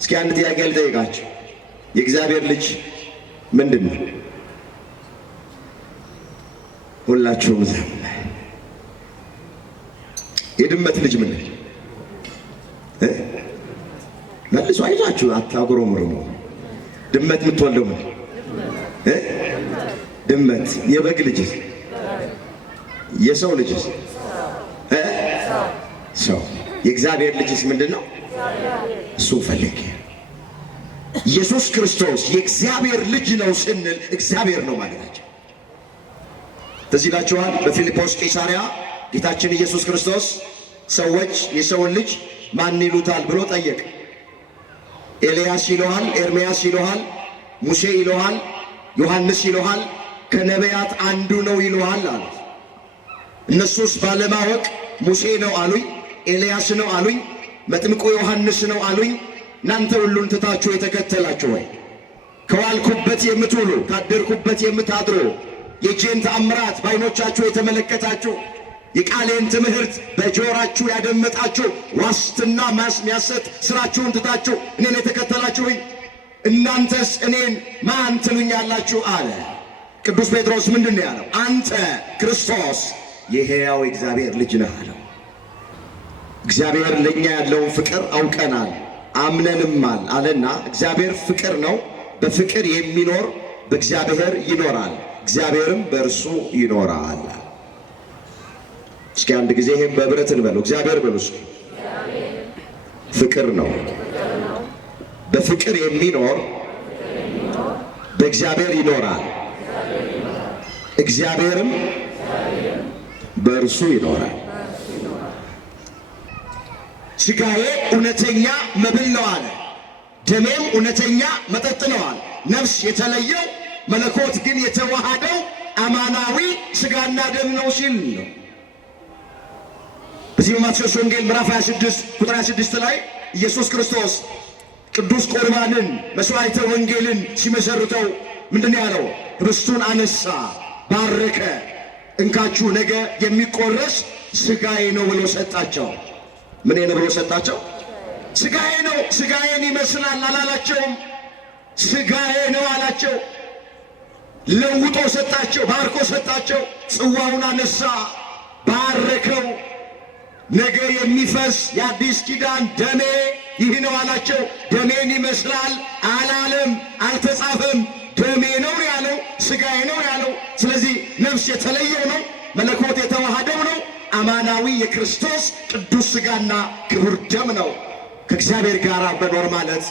እስኪ አንድ ጥያቄ ልጠይቃችሁ። የእግዚአብሔር ልጅ ምንድን ነው? ሁላችሁም ዝም። የድመት ልጅ ምንድን ነው? መልሱ፣ አይዟችሁ፣ አታጉረምርሙ። ድመት የምትወልደው ምን? ድመት። የበግ ልጅ? የሰው ልጅ? ሰው። የእግዚአብሔር ልጅስ ምንድን ነው? እሱ ፈልግ። ኢየሱስ ክርስቶስ የእግዚአብሔር ልጅ ነው ስንል እግዚአብሔር ነው ማለታችን። ትዝ ይላችኋል፣ በፊልጶስ ቂሳርያ ጌታችን ኢየሱስ ክርስቶስ ሰዎች የሰውን ልጅ ማን ይሉታል ብሎ ጠየቅ። ኤልያስ ይለዋል፣ ኤርምያስ ይለዋል፣ ሙሴ ይለዋል፣ ዮሐንስ ይለዋል፣ ከነቢያት አንዱ ነው ይለዋል አሉት። እነሱስ ባለማወቅ ሙሴ ነው አሉኝ፣ ኤልያስ ነው አሉኝ፣ መጥምቁ ዮሐንስ ነው አሉኝ። እናንተ ሁሉን ትታችሁ የተከተላችሁ ወይ? ከዋልኩበት የምትውሉ ካደርኩበት የምታድሩ የእጄን ተአምራት በዓይኖቻችሁ የተመለከታችሁ የቃሌን ትምህርት በጆሮአችሁ ያደመጣችሁ ዋስትና የሚያሰጥ ስራችሁን ትታችሁ እኔን የተከተላችሁኝ እናንተስ እኔን ማን ትሉኛላችሁ አለ። ቅዱስ ጴጥሮስ ምንድን ነው ያለው? አንተ ክርስቶስ የሕያው እግዚአብሔር ልጅ ነህ አለው። እግዚአብሔር ለእኛ ያለውን ፍቅር አውቀናል አምነንማል አለና እግዚአብሔር ፍቅር ነው። በፍቅር የሚኖር በእግዚአብሔር ይኖራል፣ እግዚአብሔርም በእርሱ ይኖራል። እስኪ አንድ ጊዜ ይሄን በብረት እንበለው። እግዚአብሔር በሉ እስኪ። ፍቅር ነው። በፍቅር የሚኖር በእግዚአብሔር ይኖራል፣ እግዚአብሔርም በእርሱ ይኖራል። ሥጋዬ እውነተኛ መብል ነው አለ፣ ደሜም እውነተኛ መጠጥ ነው አለ። ነፍስ የተለየው መለኮት ግን የተዋሃደው አማናዊ ሥጋና ደም ነው ሲል ነው። በዚህ በማቴዎስ ወንጌል ምዕራፍ 26 ቁጥር 26 ላይ ኢየሱስ ክርስቶስ ቅዱስ ቁርባንን መስዋዕተ ወንጌልን ሲመሰርተው ምንድን ያለው? ኅብስቱን አነሳ፣ ባረከ፣ እንካችሁ ነገ የሚቆረስ ሥጋዬ ነው ብሎ ሰጣቸው። ምን ነው ብሎ ሰጣቸው? ሥጋዬ ነው። ሥጋዬን ይመስላል አላላቸውም፣ ሥጋዬ ነው አላቸው። ለውጦ ሰጣቸው፣ ባርኮ ሰጣቸው። ጽዋውን አነሳ፣ ባረከው። ነገ የሚፈስ የአዲስ ኪዳን ደሜ ይህ ነው አላቸው። ደሜን ይመስላል አላለም፣ አልተጻፈም። ደሜ ነው ያለው፣ ሥጋዬ ነው ያለው። ስለዚህ ነፍስ የተለየው ነው፣ መለኮት የተዋሃደው ነው። አማናዊ የክርስቶስ ቅዱስ ሥጋና ክቡር ደም ነው። ከእግዚአብሔር ጋር በኖር ማለት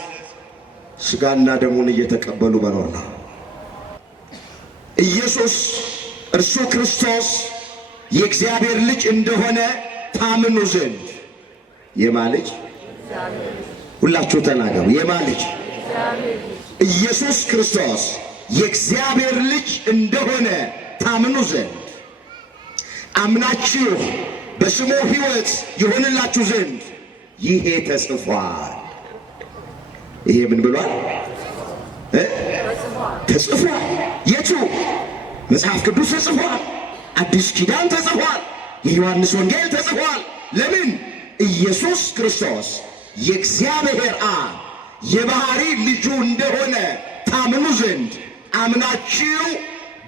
ሥጋና ደሙን እየተቀበሉ በኖር ነው። ኢየሱስ እርሱ ክርስቶስ የእግዚአብሔር ልጅ እንደሆነ ታምኑ ዘንድ የማ ልጅ? ሁላችሁ ተናገሩ። የማ ልጅ? ኢየሱስ ክርስቶስ የእግዚአብሔር ልጅ እንደሆነ ታምኑ ዘንድ አምናችሁ በስሙ ሕይወት ይሆንላችሁ ዘንድ ይሄ ተጽፏል። ይሄ ምን ብሏል? ተጽፏል። የቱ? መጽሐፍ ቅዱስ ተጽፏል። አዲስ ኪዳን ተጽፏል። የዮሐንስ ወንጌል ተጽፏል። ለምን? ኢየሱስ ክርስቶስ የእግዚአብሔር አብ የባህሪ ልጁ እንደሆነ ታምኑ ዘንድ አምናችሁ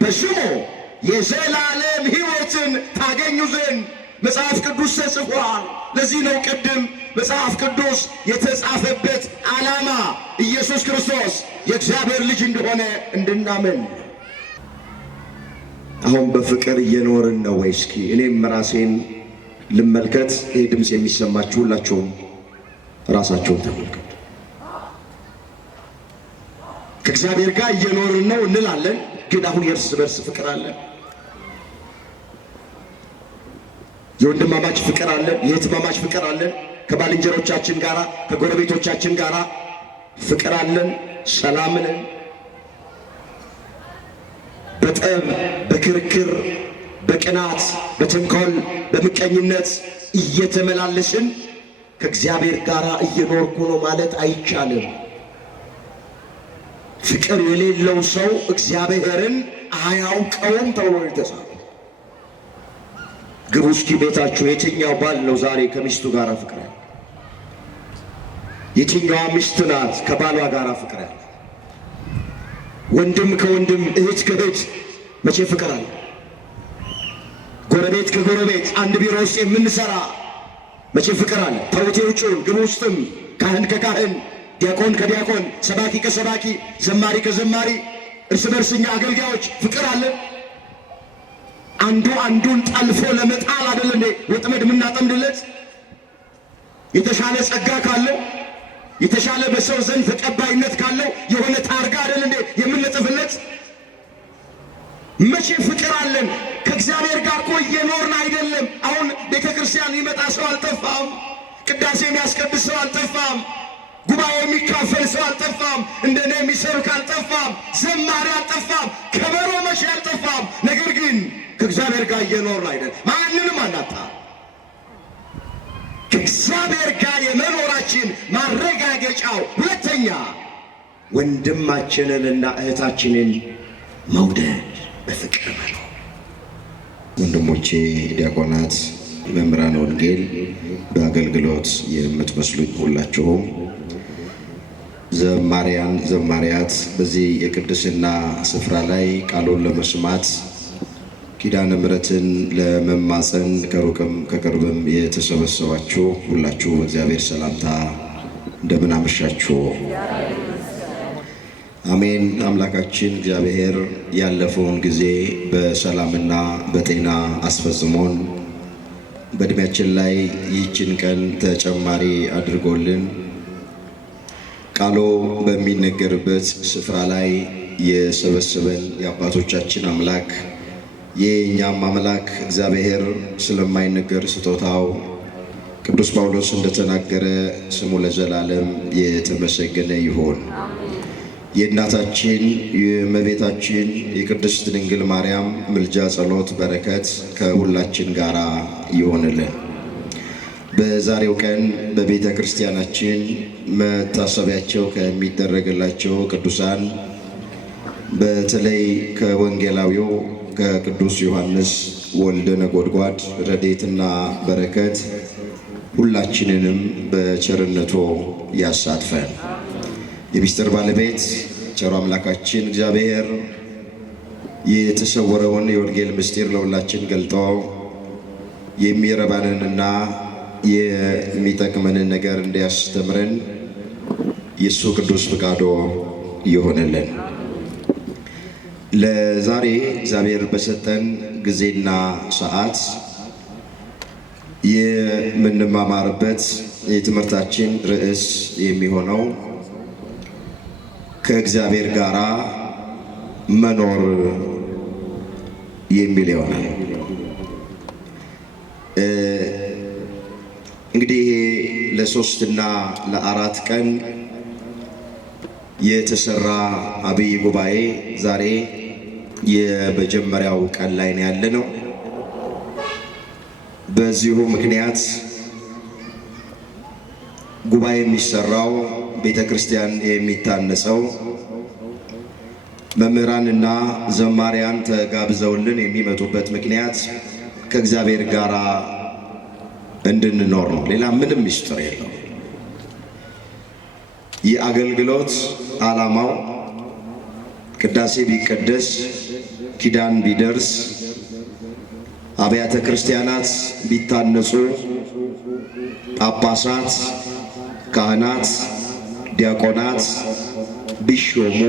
በስሙ የዘላለም ሕይወትን ታገኙ ዘንድ መጽሐፍ ቅዱስ ተጽፏል። ለዚህ ነው ቅድም መጽሐፍ ቅዱስ የተጻፈበት ዓላማ ኢየሱስ ክርስቶስ የእግዚአብሔር ልጅ እንደሆነ እንድናምን። አሁን በፍቅር እየኖርን ነው ወይ? እስኪ እኔም ራሴን ልመልከት። ይህ ድምፅ የሚሰማችሁ ሁላችሁም ራሳችሁን ተመልከቱ። ከእግዚአብሔር ጋር እየኖርን ነው እንላለን፣ ግን አሁን የእርስ በርስ ፍቅር አለን? የወንድማማች ፍቅር አለን? የእህትማማች ፍቅር አለን? ከባልንጀሮቻችን ጋራ ከጎረቤቶቻችን ጋራ ፍቅር አለን? ሰላምን በጠብ በክርክር በቅናት በተንኮል በምቀኝነት እየተመላለስን ከእግዚአብሔር ጋር እየኖርኩ ነው ማለት አይቻልም። ፍቅር የሌለው ሰው እግዚአብሔርን አያውቀውም ተብሎ የተጻፈ። ግቡ እስኪ ቤታችሁ። የትኛው ባል ነው ዛሬ ከሚስቱ ጋር ፍቅር? የትኛዋ ሚስት ናት ከባሏ ጋር ፍቅር ያለ? ወንድም ከወንድም እህት ከእህት መቼ ፍቅር አለ? ጎረቤት ከጎረቤት አንድ ቢሮ ውስጥ የምንሰራ መቼ ፍቅር አለ? ተውቴ ውጭውን ግብ ውስጥም ካህን ከካህን ዲያቆን ከዲያቆን ሰባኪ ከሰባኪ ዘማሪ ከዘማሪ እርስ በርስኛ አገልጋዮች ፍቅር አለ? አንዱ አንዱን ጠልፎ ለመጣል አይደል እንዴ ወጥመድ የምናጠምድለት? የተሻለ ጸጋ ካለው የተሻለ በሰው ዘንድ ተቀባይነት ካለው የሆነ ታርጋ አይደል እንዴ የምንለጥፍለት? መቼ ፍቅር አለን? ከእግዚአብሔር ጋር እኮ እየኖርን አይደለም። አሁን ቤተ ክርስቲያን ይመጣ ሰው አልጠፋም። ቅዳሴ የሚያስቀድስ ሰው አልጠፋም። ጉባኤ የሚካፈል ሰው አልጠፋም። እንደኔ የሚሰብክ አልጠፋም። ዘማሪ አልጠፋም። ከበሮ መቼ አልጠፋም። ነገር ግን ከእግዚአብሔር ጋር እየኖርን አይደል። ማንንም አናጣ። ከእግዚአብሔር ጋር የመኖራችን ማረጋገጫው ሁለተኛ ወንድማችንንና እህታችንን መውደድ፣ በፍቅር መኖር። ወንድሞቼ ዲያቆናት፣ መምህራን ወንጌል፣ በአገልግሎት የምትመስሉኝ ሁላችሁም ዘማሪያን ዘማሪያት፣ በዚህ የቅድስና ስፍራ ላይ ቃሉን ለመስማት ኪዳነ ምሕረትን ለመማፀን ከሩቅም ከቅርብም የተሰበሰባችሁ ሁላችሁ በእግዚአብሔር ሰላምታ እንደምን አመሻችሁ። አሜን። አምላካችን እግዚአብሔር ያለፈውን ጊዜ በሰላምና በጤና አስፈጽሞን በእድሜያችን ላይ ይህችን ቀን ተጨማሪ አድርጎልን ቃሉ በሚነገርበት ስፍራ ላይ የሰበሰበን የአባቶቻችን አምላክ የእኛም አምላክ እግዚአብሔር ስለማይነገር ስጦታው ቅዱስ ጳውሎስ እንደተናገረ ስሙ ለዘላለም የተመሰገነ ይሁን። የእናታችን የእመቤታችን የቅድስት ድንግል ማርያም ምልጃ፣ ጸሎት፣ በረከት ከሁላችን ጋር ይሆንልን። በዛሬው ቀን በቤተ ክርስቲያናችን መታሰቢያቸው ከሚደረግላቸው ቅዱሳን በተለይ ከወንጌላዊው ከቅዱስ ዮሐንስ ወልደ ነጎድጓድ ረድኤትና በረከት ሁላችንንም በቸርነቱ ያሳትፈን። የምስጢር ባለቤት ቸሩ አምላካችን እግዚአብሔር የተሰወረውን የወንጌል ምስጢር ለሁላችን ገልጦ የሚረባንንና የሚጠቅመንን ነገር እንዲያስተምረን የእሱ ቅዱስ ፍቃዶ ይሆንልን። ለዛሬ እግዚአብሔር በሰጠን ጊዜና ሰዓት የምንማማርበት የትምህርታችን ርዕስ የሚሆነው ከእግዚአብሔር ጋር መኖር የሚል ይሆናል። እንግዲህ ይሄ ለሶስትና ለአራት ቀን የተሰራ አብይ ጉባኤ ዛሬ የመጀመሪያው ቀን ላይ ነው ያለነው። በዚሁ ምክንያት ጉባኤ የሚሰራው ቤተ ክርስቲያን የሚታነጸው መምህራንና ዘማሪያን ተጋብዘውልን የሚመጡበት ምክንያት ከእግዚአብሔር ጋር እንድንኖር ነው። ሌላ ምንም ምስጢር የለው። የአገልግሎት ዓላማው ቅዳሴ ቢቀደስ፣ ኪዳን ቢደርስ፣ አብያተ ክርስቲያናት ቢታነጹ፣ ጳጳሳት፣ ካህናት፣ ዲያቆናት ቢሾሙ፣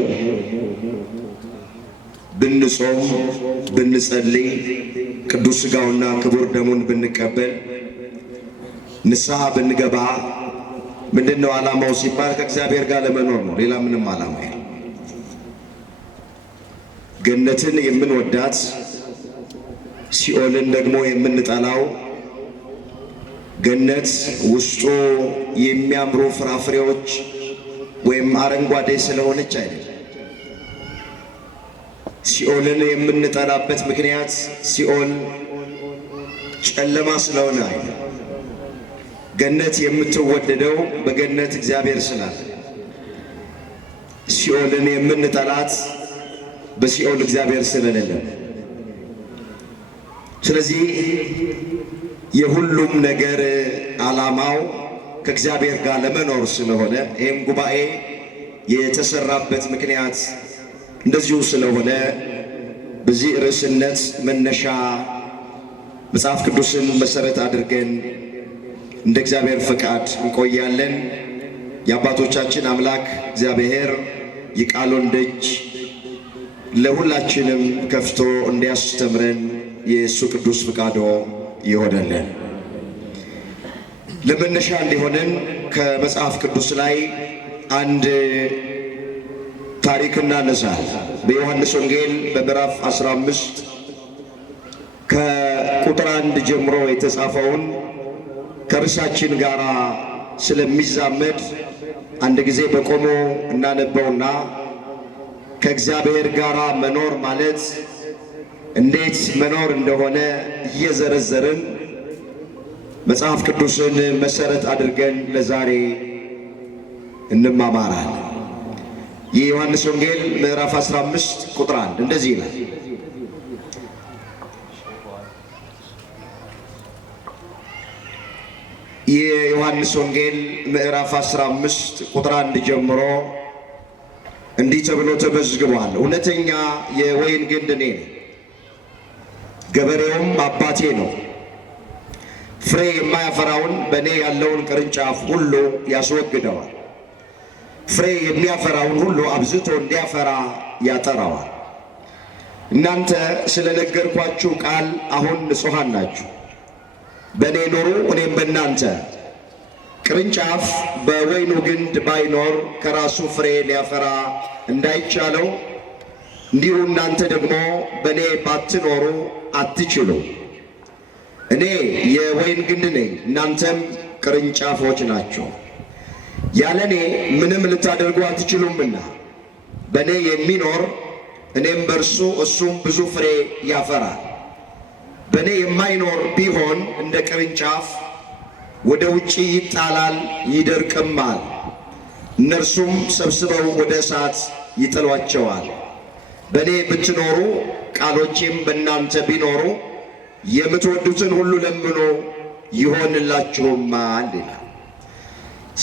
ብንጾም፣ ብንጸልይ፣ ቅዱስ ሥጋውና ክቡር ደሙን ብንቀበል፣ ንስሐ ብንገባ ምንድነው ዓላማው ሲባል ከእግዚአብሔር ጋር ለመኖር ነው። ሌላ ምንም ዓላማ የለም። ገነትን የምንወዳት ሲኦልን ደግሞ የምንጠላው ገነት ውስጡ የሚያምሩ ፍራፍሬዎች ወይም አረንጓዴ ስለሆነች አይደለም። ሲኦልን የምንጠላበት ምክንያት ሲኦል ጨለማ ስለሆነ አይደለም። ገነት የምትወደደው በገነት እግዚአብሔር ስላለ፣ ሲኦልን የምንጠላት በሲኦል እግዚአብሔር ስለሌለ። ስለዚህ የሁሉም ነገር ዓላማው ከእግዚአብሔር ጋር ለመኖር ስለሆነ ይህም ጉባኤ የተሰራበት ምክንያት እንደዚሁ ስለሆነ በዚህ ርዕስነት መነሻ መጽሐፍ ቅዱስን መሰረት አድርገን እንደ እግዚአብሔር ፈቃድ እንቆያለን። የአባቶቻችን አምላክ እግዚአብሔር የቃሉን ደጅ ለሁላችንም ከፍቶ እንዲያስተምረን የእሱ ቅዱስ ፈቃዶ ይሆነልን። ለመነሻ እንዲሆንን ከመጽሐፍ ቅዱስ ላይ አንድ ታሪክ እናነሳል። በዮሐንስ ወንጌል በምዕራፍ 15 ከቁጥር 1 ጀምሮ የተጻፈውን ከርዕሳችን ጋር ስለሚዛመድ አንድ ጊዜ በቆሞ እናነበውና ከእግዚአብሔር ጋር መኖር ማለት እንዴት መኖር እንደሆነ እየዘረዘርን መጽሐፍ ቅዱስን መሰረት አድርገን ለዛሬ እንማማራለን። የዮሐንስ ወንጌል ምዕራፍ 15 ቁጥር 1 እንደዚህ ይላል። የዮሐንስ ወንጌል ምዕራፍ 15 ቁጥር 1 ጀምሮ እንዲህ ተብሎ ተመዝግቧል። እውነተኛ የወይን ግንድ እኔ ነኝ፣ ገበሬውም አባቴ ነው። ፍሬ የማያፈራውን በእኔ ያለውን ቅርንጫፍ ሁሉ ያስወግደዋል፣ ፍሬ የሚያፈራውን ሁሉ አብዝቶ እንዲያፈራ ያጠራዋል። እናንተ ስለነገርኳችሁ ቃል አሁን ንጹሐን ናችሁ። በእኔ ኑሩ፣ እኔም በእናንተ። ቅርንጫፍ በወይኑ ግንድ ባይኖር ከራሱ ፍሬ ሊያፈራ እንዳይቻለው እንዲሁ እናንተ ደግሞ በእኔ ባትኖሩ አትችሉ። እኔ የወይን ግንድ ነኝ፣ እናንተም ቅርንጫፎች ናቸው። ያለ እኔ ምንም ልታደርጉ አትችሉምና በእኔ የሚኖር እኔም በእርሱ እሱም ብዙ ፍሬ ያፈራል። በእኔ የማይኖር ቢሆን እንደ ቅርንጫፍ ወደ ውጪ ይጣላል፣ ይደርቅማል። እነርሱም ሰብስበው ወደ እሳት ይጥሏቸዋል። በእኔ ብትኖሩ ቃሎቼም በእናንተ ቢኖሩ የምትወዱትን ሁሉ ለምኑ ይሆንላችሁማል ይላል።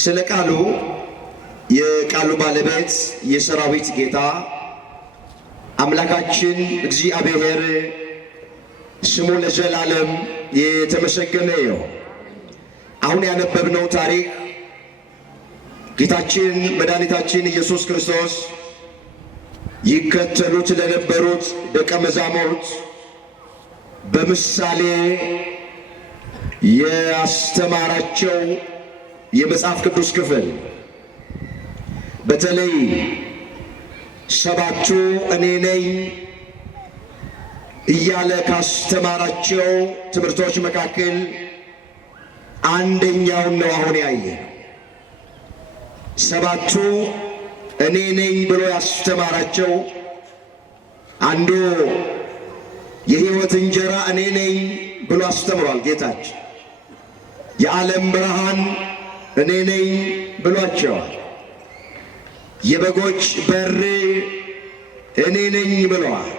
ስለ ቃሉ የቃሉ ባለቤት የሰራዊት ጌታ አምላካችን እግዚአብሔር ስሙ ለዘላለም የተመሰገነ ይሁን። አሁን ያነበብነው ታሪክ ጌታችን መድኃኒታችን ኢየሱስ ክርስቶስ ይከተሉት ለነበሩት ደቀ መዛሙርት በምሳሌ ያስተማራቸው የመጽሐፍ ቅዱስ ክፍል በተለይ ሰባቱ እኔ ነኝ እያለ ካስተማራቸው ትምህርቶች መካከል አንደኛውን ነው አሁን ያየ። ሰባቱ እኔ ነኝ ብሎ ያስተማራቸው አንዱ የሕይወት እንጀራ እኔ ነኝ ብሎ አስተምሯል ጌታችን። የዓለም ብርሃን እኔ ነኝ ብሏቸዋል። የበጎች በር እኔ ነኝ ብለዋል።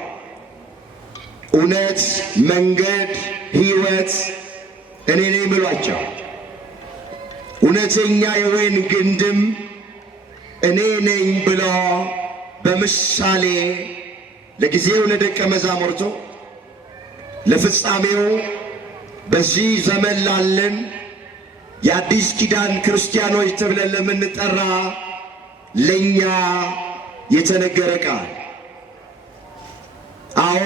እውነት፣ መንገድ፣ ሕይወት እኔ ነኝ ብሏቸዋል። እውነተኛ የወይን ግንድም እኔ ነኝ ብሎ በምሳሌ ለጊዜው ለደቀ መዛሙርቱ ለፍጻሜው በዚህ ዘመን ላለን የአዲስ ኪዳን ክርስቲያኖች ተብለን ለምንጠራ ለኛ የተነገረ ቃል። አዎ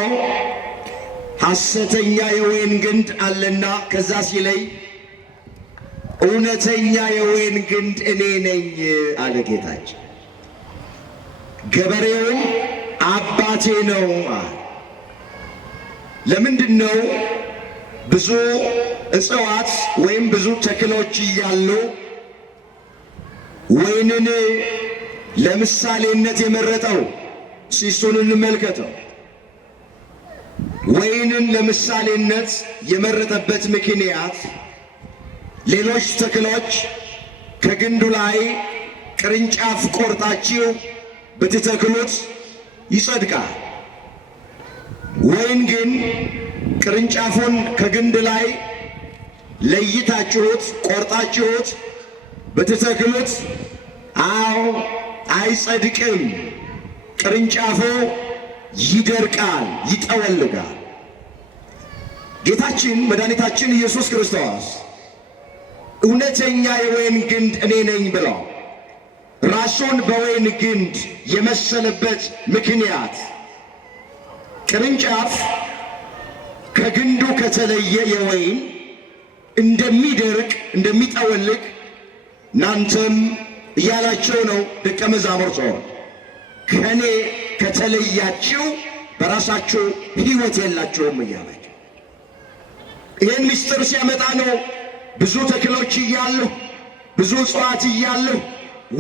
ሐሰተኛ የወይን ግንድ አለና ከዛ ሲለይ እውነተኛ የወይን ግንድ እኔ ነኝ አለ ጌታችን። ገበሬውም አባቴ ነው አለ። ለምንድን ነው ብዙ እጽዋት ወይም ብዙ ተክሎች እያሉ ወይንን ለምሳሌነት የመረጠው? ሲሱን እንመልከተው። ወይንን ለምሳሌነት የመረጠበት ምክንያት ሌሎች ተክሎች ከግንዱ ላይ ቅርንጫፍ ቆርጣችሁ ብትተክሉት ይጸድቃል። ወይን ግን ቅርንጫፉን ከግንድ ላይ ለይታችሁት ቆርጣችሁት ብትተክሉት አይጸድቅም፣ ቅርንጫፉ ይደርቃል፣ ይጠወልጋል። ጌታችን መድኃኒታችን ኢየሱስ ክርስቶስ እውነተኛ የወይን ግንድ እኔ ነኝ ብለው ራሱን በወይን ግንድ የመሰለበት ምክንያት ቅርንጫፍ ከግንዱ ከተለየ የወይን እንደሚደርቅ እንደሚጠወልግ እናንተም እያላቸው ነው ደቀ መዛሙርት ሆይ ከኔ ከተለያችሁ በራሳችሁ ሕይወት የላችሁም እያላቸው ይህን ምስጢር ሲያመጣ ነው። ብዙ ተክሎች እያሉ ብዙ እጽዋት እያሉ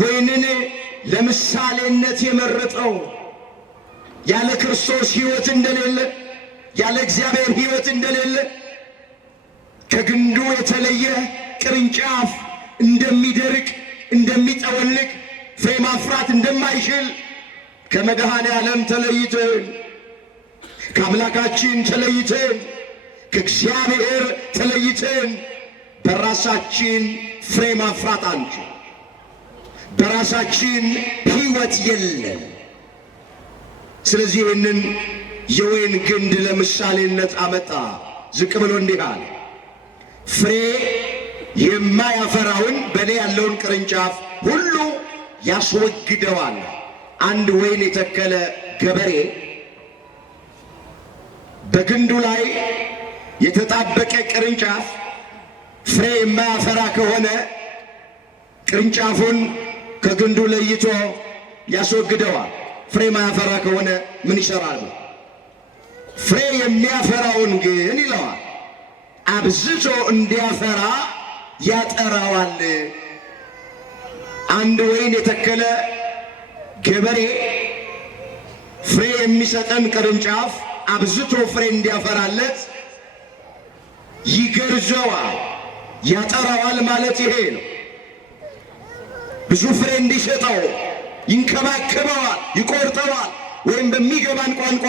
ወይንን ለምሳሌነት የመረጠው ያለ ክርስቶስ ሕይወት እንደሌለ ያለ እግዚአብሔር ሕይወት እንደሌለ ከግንዱ የተለየ ቅርንጫፍ እንደሚደርቅ እንደሚጠወልግ ፍሬ ማፍራት እንደማይችል ከመድኃኔ ዓለም ተለይተን ከአምላካችን ተለይተን ከእግዚአብሔር ተለይተን በራሳችን ፍሬ ማፍራት አንችል። በራሳችን ሕይወት የለም። ስለዚህ ይህንን የወይን ግንድ ለምሳሌነት አመጣ። ዝቅ ብሎ እንዲህ አለ፣ ፍሬ የማያፈራውን በእኔ ያለውን ቅርንጫፍ ሁሉ ያስወግደዋል። አንድ ወይን የተከለ ገበሬ በግንዱ ላይ የተጣበቀ ቅርንጫፍ ፍሬ የማያፈራ ከሆነ ቅርንጫፉን ከግንዱ ለይቶ ያስወግደዋል። ፍሬ የማያፈራ ከሆነ ምን ይሰራል? ፍሬ የሚያፈራውን ግን ይለዋል አብዝቶ እንዲያፈራ ያጠራዋል። አንድ ወይን የተከለ ገበሬ ፍሬ የሚሰጠን ቅርንጫፍ አብዝቶ ፍሬ እንዲያፈራለት ይገርዘዋል፣ ያጠራዋል ማለት ይሄ ነው። ብዙ ፍሬ እንዲሰጠው ይንከባከበዋል፣ ይቆርጠዋል፣ ወይም በሚገባን ቋንቋ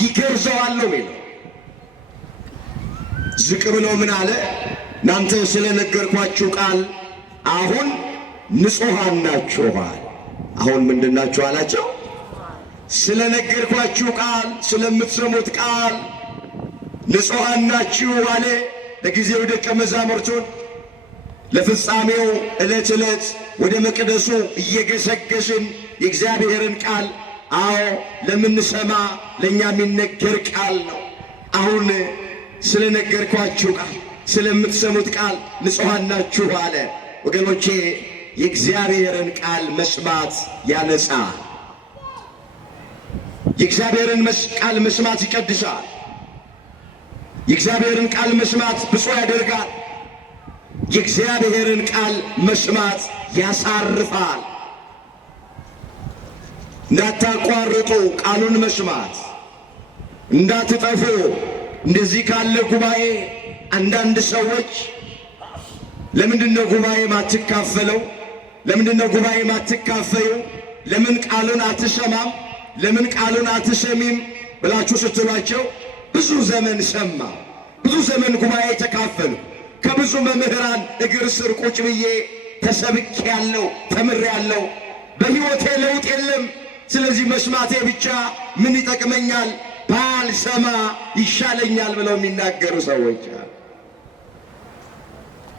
ይገርዘዋል ነው የሚለው። ዝቅ ብሎ ምን አለ? እናንተ ስለነገርኳችሁ ቃል አሁን ንጹሐን ናችኋል። አሁን ምንድናችሁ አላቸው? ስለነገርኳችሁ ቃል ስለምትሰሙት ቃል ንጹሐን ናችሁ አለ። ለጊዜው ደቀ መዛሙርቱን ለፍጻሜው ዕለት ዕለት ወደ መቅደሱ እየገሰገስን የእግዚአብሔርን ቃል ለምንሰማ ለእኛ የሚነገር ቃል ነው። አሁን ስለነገርኳችሁ ቃል ስለምትሰሙት ቃል ንጹሐን ናችሁ አለ። ወገኖቼ የእግዚአብሔርን ቃል መስማት ያነጻል። የእግዚአብሔርን ቃል መስማት ይቀድሳል። የእግዚአብሔርን ቃል መስማት ብፁዕ ያደርጋል። የእግዚአብሔርን ቃል መስማት ያሳርፋል። እንዳታቋርጡ ቃሉን መስማት እንዳትጠፉ። እንደዚህ ካለ ጉባኤ አንዳንድ ሰዎች ለምንድነው ጉባኤ ማትካፈለው? ለምንድነው ጉባኤ ማትካፈዩ? ለምን ቃሉን አትሰማም? ለምን ቃሉን አትሰሚም ብላችሁ ስትሏቸው ብዙ ዘመን ሰማ፣ ብዙ ዘመን ጉባኤ ተካፈሉ፣ ከብዙ መምህራን እግር ስር ቁጭ ብዬ ተሰብክ ያለው ተምር ያለው በሕይወቴ ለውጥ የለም። ስለዚህ መስማቴ ብቻ ምን ይጠቅመኛል? ባልሰማ ይሻለኛል ብለው የሚናገሩ ሰዎች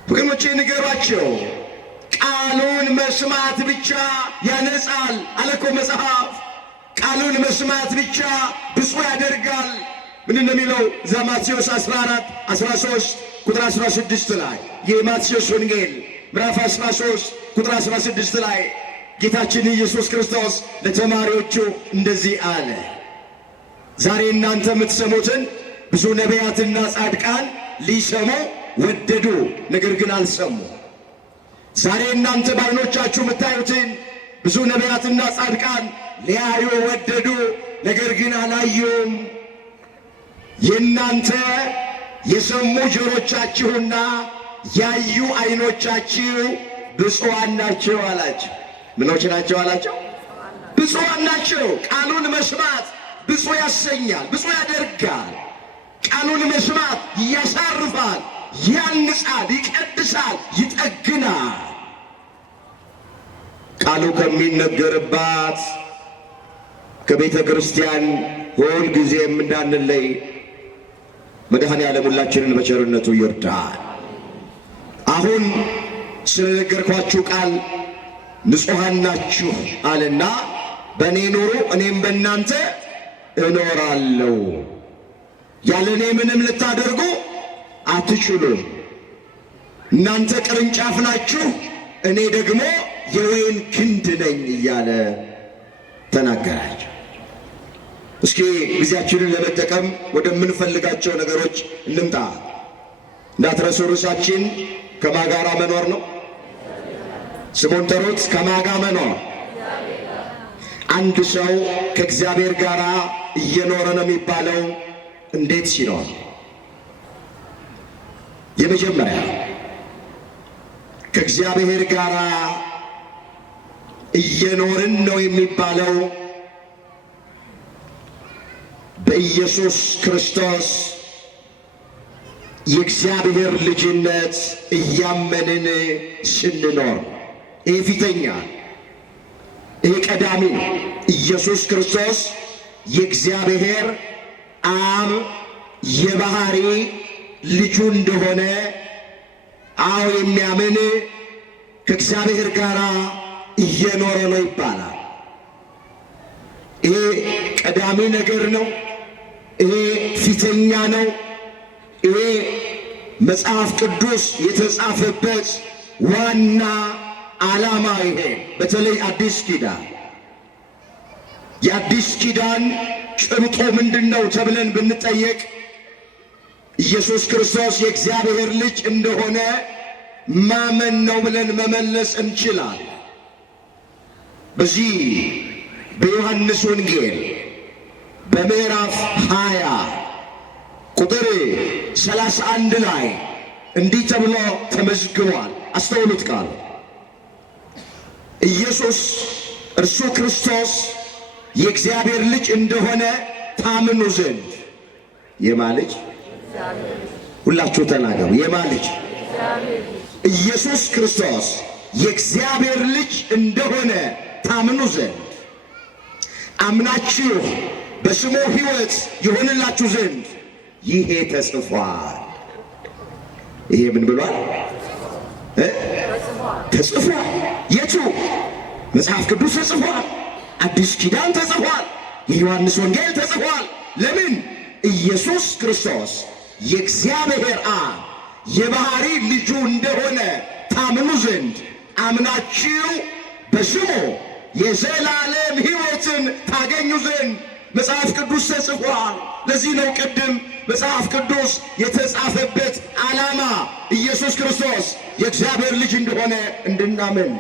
ወገኖቼ ንገሯቸው። ቃሉን መስማት ብቻ ያነጻል አለ እኮ መጽሐፍ። ቃሉን መስማት ብቻ ብፁዕ ያደርጋል። ምን እንደሚለው ዘማቴዎስ 14 13 ቁጥር 16 ላይ የማቴዎስ ወንጌል ምዕራፍ 13 ቁጥር 16 ላይ ጌታችን ኢየሱስ ክርስቶስ ለተማሪዎቹ እንደዚህ አለ። ዛሬ እናንተ የምትሰሙትን ብዙ ነቢያትና ጻድቃን ሊሰሙ ወደዱ፣ ነገር ግን አልሰሙ። ዛሬ እናንተ በዓይኖቻችሁ የምታዩትን ብዙ ነቢያትና ጻድቃን ሊያዩ ወደዱ፣ ነገር ግን አላዩም። የእናንተ የሰሙ ጆሮቻችሁና ያዩ ዓይኖቻችሁ ብፁዓን ናቸው አላቸው። ምኖች ናቸው አላቸው? ብፁዓን ናቸው። ቃሉን መስማት ብፁዕ ያሰኛል፣ ብፁዕ ያደርጋል። ቃሉን መስማት ያሳርፋል፣ ያንጻል፣ ይቀድሳል፣ ይጠግናል። ቃሉ ከሚነገርባት ከቤተ ክርስቲያን ሁል ጊዜም እንዳንለይ መድኃኔዓለም ሁላችንን በቸርነቱ ይርዳል። አሁን ስለነገርኳችሁ ቃል ንጹሐን ናችሁ አለና በእኔ ኑሩ እኔም በእናንተ እኖራለሁ። ያለ እኔ ምንም ልታደርጉ አትችሉም። እናንተ ቅርንጫፍ ናችሁ፣ እኔ ደግሞ የወይን ግንድ ነኝ እያለ ተናገራቸው። እስኪ ጊዜያችንን ለመጠቀም ወደምንፈልጋቸው ነገሮች እንምጣ። እንዳትረሱ፣ ርዕሳችን ከማጋራ መኖር ነው። ስሙን ጠሩት። ከማጋ መኖር። አንድ ሰው ከእግዚአብሔር ጋር እየኖረ ነው የሚባለው እንዴት ሲኖር? የመጀመሪያ ከእግዚአብሔር ጋር እየኖርን ነው የሚባለው በኢየሱስ ክርስቶስ የእግዚአብሔር ልጅነት እያመንን ስንኖር። ይህ ፊተኛ፣ ይህ ቀዳሚ ነው። ኢየሱስ ክርስቶስ የእግዚአብሔር አብ የባህሪ ልጁ እንደሆነ የሚያምን ከእግዚአብሔር ጋር እየኖረ ነው ይባላል። ይሄ ቀዳሚ ነገር ነው። ይሄ ፊተኛ ነው። ይሄ መጽሐፍ ቅዱስ የተጻፈበት ዋና ዓላማ ይሄ። በተለይ አዲስ ኪዳን የአዲስ ኪዳን ጭብጡ ምንድነው ተብለን ብንጠየቅ ኢየሱስ ክርስቶስ የእግዚአብሔር ልጅ እንደሆነ ማመን ነው ብለን መመለስ እንችላለን። በዚህ በዮሐንስ ወንጌል በምዕራፍ 20 ቁጥር 31 ላይ እንዲህ ተብሎ ተመዝግቧል። አስተውሉት። ቃል ኢየሱስ እርሱ ክርስቶስ የእግዚአብሔር ልጅ እንደሆነ ታምኑ ዘንድ። የማ ልጅ? ሁላችሁ ተናገሩ። የማ ልጅ? ኢየሱስ ክርስቶስ የእግዚአብሔር ልጅ እንደሆነ ታምኑ ዘንድ አምናችሁ በስሙ ሕይወት ይሆንላችሁ ዘንድ ይሄ ተጽፏል። ይሄ ምን ብሏል? ተጽፏል። የቱ? መጽሐፍ ቅዱስ ተጽፏል። አዲስ ኪዳን ተጽፏል። የዮሐንስ ወንጌል ተጽፏል። ለምን? ኢየሱስ ክርስቶስ የእግዚአብሔር አብ የባህሪ ልጁ እንደሆነ ታምኑ ዘንድ አምናችሁ በስሙ የዘላለም ሕይወትን ታገኙ ዘንድ መጽሐፍ ቅዱስ ተጽፏል። ለዚህ ነው ቅድም መጽሐፍ ቅዱስ የተጻፈበት ዓላማ ኢየሱስ ክርስቶስ የእግዚአብሔር ልጅ እንደሆነ እንድናምን።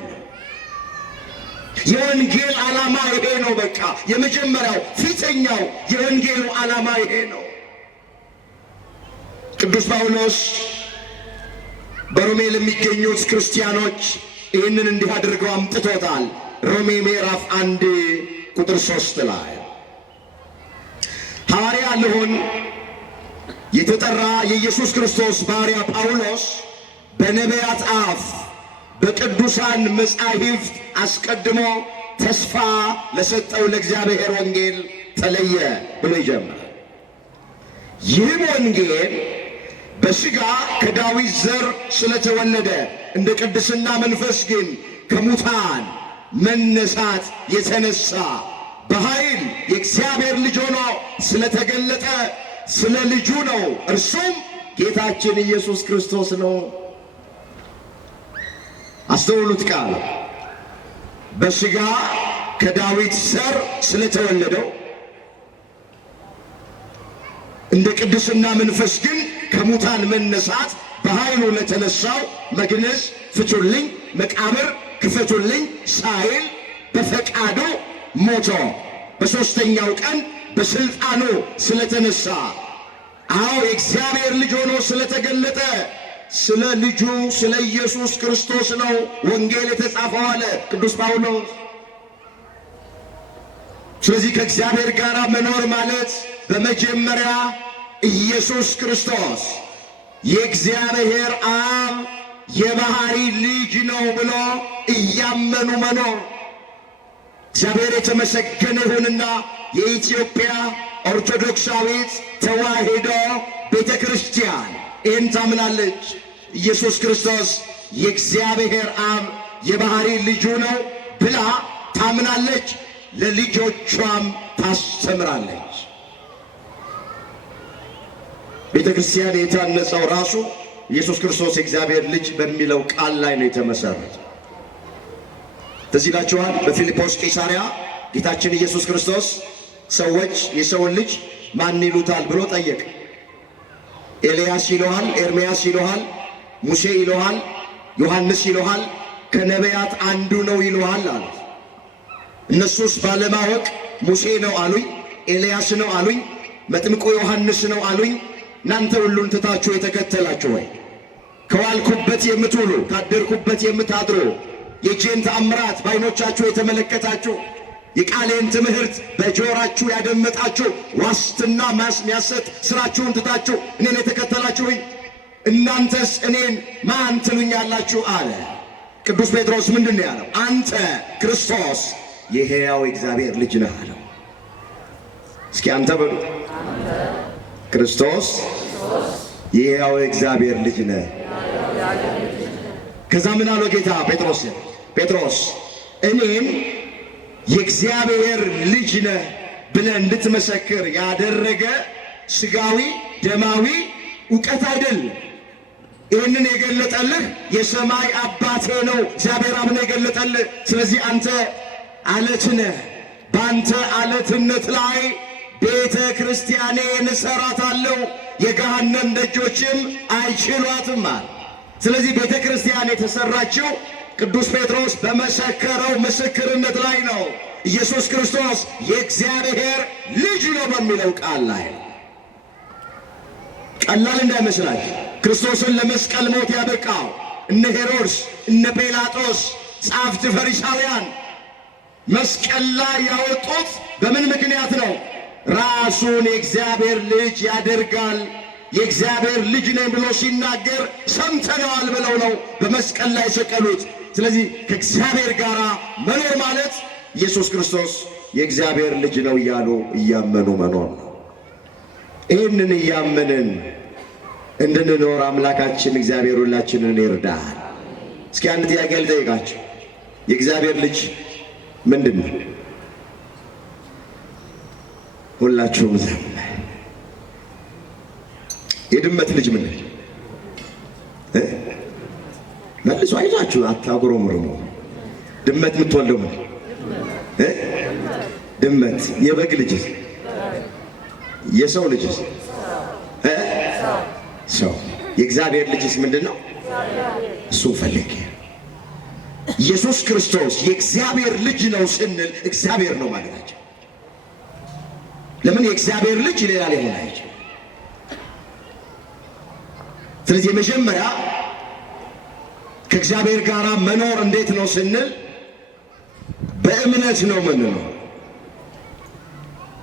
የወንጌል ዓላማ ይሄ ነው። በቃ የመጀመሪያው ፊተኛው የወንጌሉ ዓላማ ይሄ ነው። ቅዱስ ጳውሎስ በሮሜ ለሚገኙት ክርስቲያኖች ይህንን እንዲህ አድርገው አምጥቶታል። ሮሜ ምዕራፍ 1 ቁጥር 3 ላይ ሐዋርያ ልሆን የተጠራ የኢየሱስ ክርስቶስ ባሪያ ጳውሎስ በነቢያት አፍ በቅዱሳን መጻሕፍት አስቀድሞ ተስፋ ለሰጠው ለእግዚአብሔር ወንጌል ተለየ ብሎ ይጀምራል። ይህም ወንጌል በሥጋ ከዳዊት ዘር ስለተወለደ እንደ ቅድስና መንፈስ ግን ከሙታን መነሳት የተነሳ በኃይል የእግዚአብሔር ልጅ ሆኖ ስለተገለጠ ስለ ልጁ ነው። እርሱም ጌታችን ኢየሱስ ክርስቶስ ነው። አስተውሉት። ቃል በሥጋ ከዳዊት ዘር ስለተወለደው እንደ ቅድስና መንፈስ ግን ከሙታን መነሳት በኃይሉ ለተነሳው መግነዝ ፍቱልኝ፣ መቃብር ክፈቱልኝ ሳይል በፈቃዱ ሞቶ በሦስተኛው ቀን በሥልጣኑ ስለተነሳ የእግዚአብሔር ልጅ ሆኖ ስለተገለጠ ስለ ልጁ ስለ ኢየሱስ ክርስቶስ ነው ወንጌል የተጻፈው አለ ቅዱስ ጳውሎስ። ስለዚህ ከእግዚአብሔር ጋር መኖር ማለት በመጀመሪያ ኢየሱስ ክርስቶስ የእግዚአብሔር አብ የባህሪ ልጅ ነው ብሎ እያመኑ መኖር። እግዚአብሔር የተመሰገነ ይሁንና የኢትዮጵያ ኦርቶዶክሳዊት ተዋሕዶ ቤተ ክርስቲያን ይህን ታምናለች። ኢየሱስ ክርስቶስ የእግዚአብሔር አብ የባህሪ ልጁ ነው ብላ ታምናለች። ለልጆቿም ታስተምራለች። ቤተ ክርስቲያን የታነጸው ራሱ ኢየሱስ ክርስቶስ የእግዚአብሔር ልጅ በሚለው ቃል ላይ ነው የተመሰረተው። ትዝ ይላችኋል፣ በፊልጶስ ቂሳርያ ጌታችን ኢየሱስ ክርስቶስ ሰዎች የሰውን ልጅ ማን ይሉታል ብሎ ጠየቀ። ኤልያስ ይለዋል፣ ኤርምያስ ይለዋል፣ ሙሴ ይለዋል፣ ዮሐንስ ይለዋል፣ ከነቢያት አንዱ ነው ይለዋል አሉት። እነሱስ ባለማወቅ ሙሴ ነው አሉኝ፣ ኤልያስ ነው አሉኝ፣ መጥምቁ ዮሐንስ ነው አሉኝ። እናንተ ሁሉን ትታችሁ የተከተላችሁ ወይ? ከዋልኩበት የምትውሉ ካደርኩበት የምታድሩ የእጄን ተአምራት በዓይኖቻችሁ የተመለከታችሁ የቃሌን ትምህርት በጆራችሁ ያደመጣችሁ ዋስትና የሚያሰጥ ስራችሁን ትታችሁ እኔን የተከተላችሁኝ እናንተስ እኔን ማን ትሉኛላችሁ አለ። ቅዱስ ጴጥሮስ ምንድን ነው ያለው? አንተ ክርስቶስ የሕያው እግዚአብሔር ልጅ ነህ አለው። እስኪ አንተ በሉ። ክርስቶስ የሕያው እግዚአብሔር ልጅ ነህ። ከዛ ምን አለው ጌታ ጴጥሮስ እኔን የእግዚአብሔር ልጅ ነህ ብለህ እንድትመሰክር ያደረገ ስጋዊ ደማዊ ዕውቀት አይደለም። ይህንን የገለጠልህ የሰማይ አባቴ ነው፣ እግዚአብሔር አብ ነው የገለጠልህ። ስለዚህ አንተ አለት ነህ። በአንተ አለትነት ላይ ቤተ ክርስቲያኔን እሠራታለሁ፣ የገሃነም ደጆችም አይችሏትም አለ። ስለዚህ ቤተ ክርስቲያን የተሠራችው ቅዱስ ጴጥሮስ በመሰከረው ምስክርነት ላይ ነው። ኢየሱስ ክርስቶስ የእግዚአብሔር ልጅ ነው በሚለው ቃል ላይ ነው። ቀላል እንዳይመስላችሁ ክርስቶስን ለመስቀል ሞት ያበቃው እነ ሄሮድስ እነ ጲላጦስ ጻፍት ፈሪሳውያን መስቀል ላይ ያወጡት በምን ምክንያት ነው? ራሱን የእግዚአብሔር ልጅ ያደርጋል የእግዚአብሔር ልጅ ነኝ ብሎ ሲናገር ሰምተነዋል ብለው ነው በመስቀል ላይ ሰቀሉት። ስለዚህ ከእግዚአብሔር ጋር መኖር ማለት ኢየሱስ ክርስቶስ የእግዚአብሔር ልጅ ነው እያሉ እያመኑ መኖር ነው። ይህንን እያመንን እንድንኖር አምላካችን እግዚአብሔር ሁላችንን ይርዳል። እስኪ አንድ ጥያቄ ልጠይቃችሁ። የእግዚአብሔር ልጅ ምንድን ነው? ሁላችሁም ዘም የድመት ልጅ ምን መልሶ አይዛችሁ አታጉረምርሙ። ድመት የምትወልደው ምን? ድመት። የበግ ልጅ? የሰው ልጅ? ሰው። የእግዚአብሔር ልጅስ ምንድን ነው? እሱ ፈልጌ ኢየሱስ ክርስቶስ የእግዚአብሔር ልጅ ነው ስንል እግዚአብሔር ነው ማለታችን። ለምን የእግዚአብሔር ልጅ ሌላ ሊሆን አይችልም። ስለዚህ የመጀመሪያ ከእግዚአብሔር ጋር መኖር እንዴት ነው ስንል በእምነት ነው የምንኖር።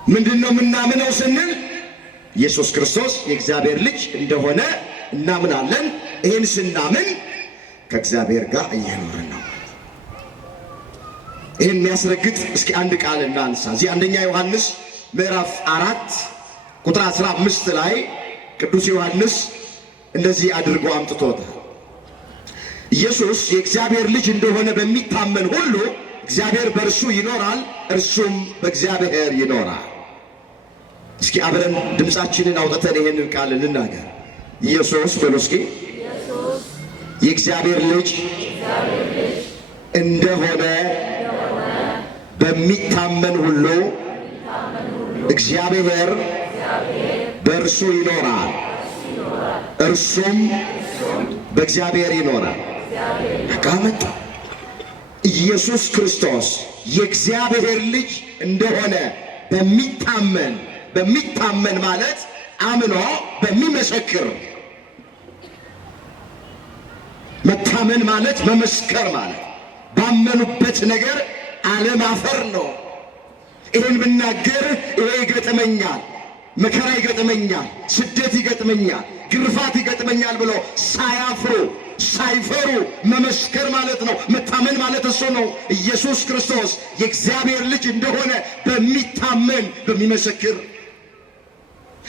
ምንድን ነው የምናምነው ስንል ኢየሱስ ክርስቶስ የእግዚአብሔር ልጅ እንደሆነ እናምናለን። ይህን ስናምን ከእግዚአብሔር ጋር እየኖርን ነው። ይህን የሚያስረግጥ እስኪ አንድ ቃል እናንሳ። እዚህ አንደኛ ዮሐንስ ምዕራፍ 4 ቁጥር 15 ላይ ቅዱስ ዮሐንስ እንደዚህ አድርጎ አምጥቶታል። ኢየሱስ የእግዚአብሔር ልጅ እንደሆነ በሚታመን ሁሉ እግዚአብሔር በእርሱ ይኖራል፣ እርሱም በእግዚአብሔር ይኖራል። እስኪ አብረን ድምፃችንን አውጥተን ይሄንን ቃል እንናገር። ኢየሱስ በሉ እስኪ የእግዚአብሔር ልጅ እንደሆነ በሚታመን ሁሉ እግዚአብሔር በእርሱ ይኖራል፣ እርሱም በእግዚአብሔር ይኖራል። አቃመጣ ኢየሱስ ክርስቶስ የእግዚአብሔር ልጅ እንደሆነ በሚታመን ማለት አምኖ በሚመሰክር። መታመን ማለት መመስከር ማለት ባመኑበት ነገር አለማፈር ነው። ይህን ብናገር ይሄ ይገጥመኛል፣ መከራ ይገጥመኛል፣ ስደት ይገጥመኛል፣ ግርፋት ይገጥመኛል ብሎ ሳያፍሩ ሳይፈሩ መመስከር ማለት ነው። መታመን ማለት እሱ ነው። ኢየሱስ ክርስቶስ የእግዚአብሔር ልጅ እንደሆነ በሚታመን በሚመሰክር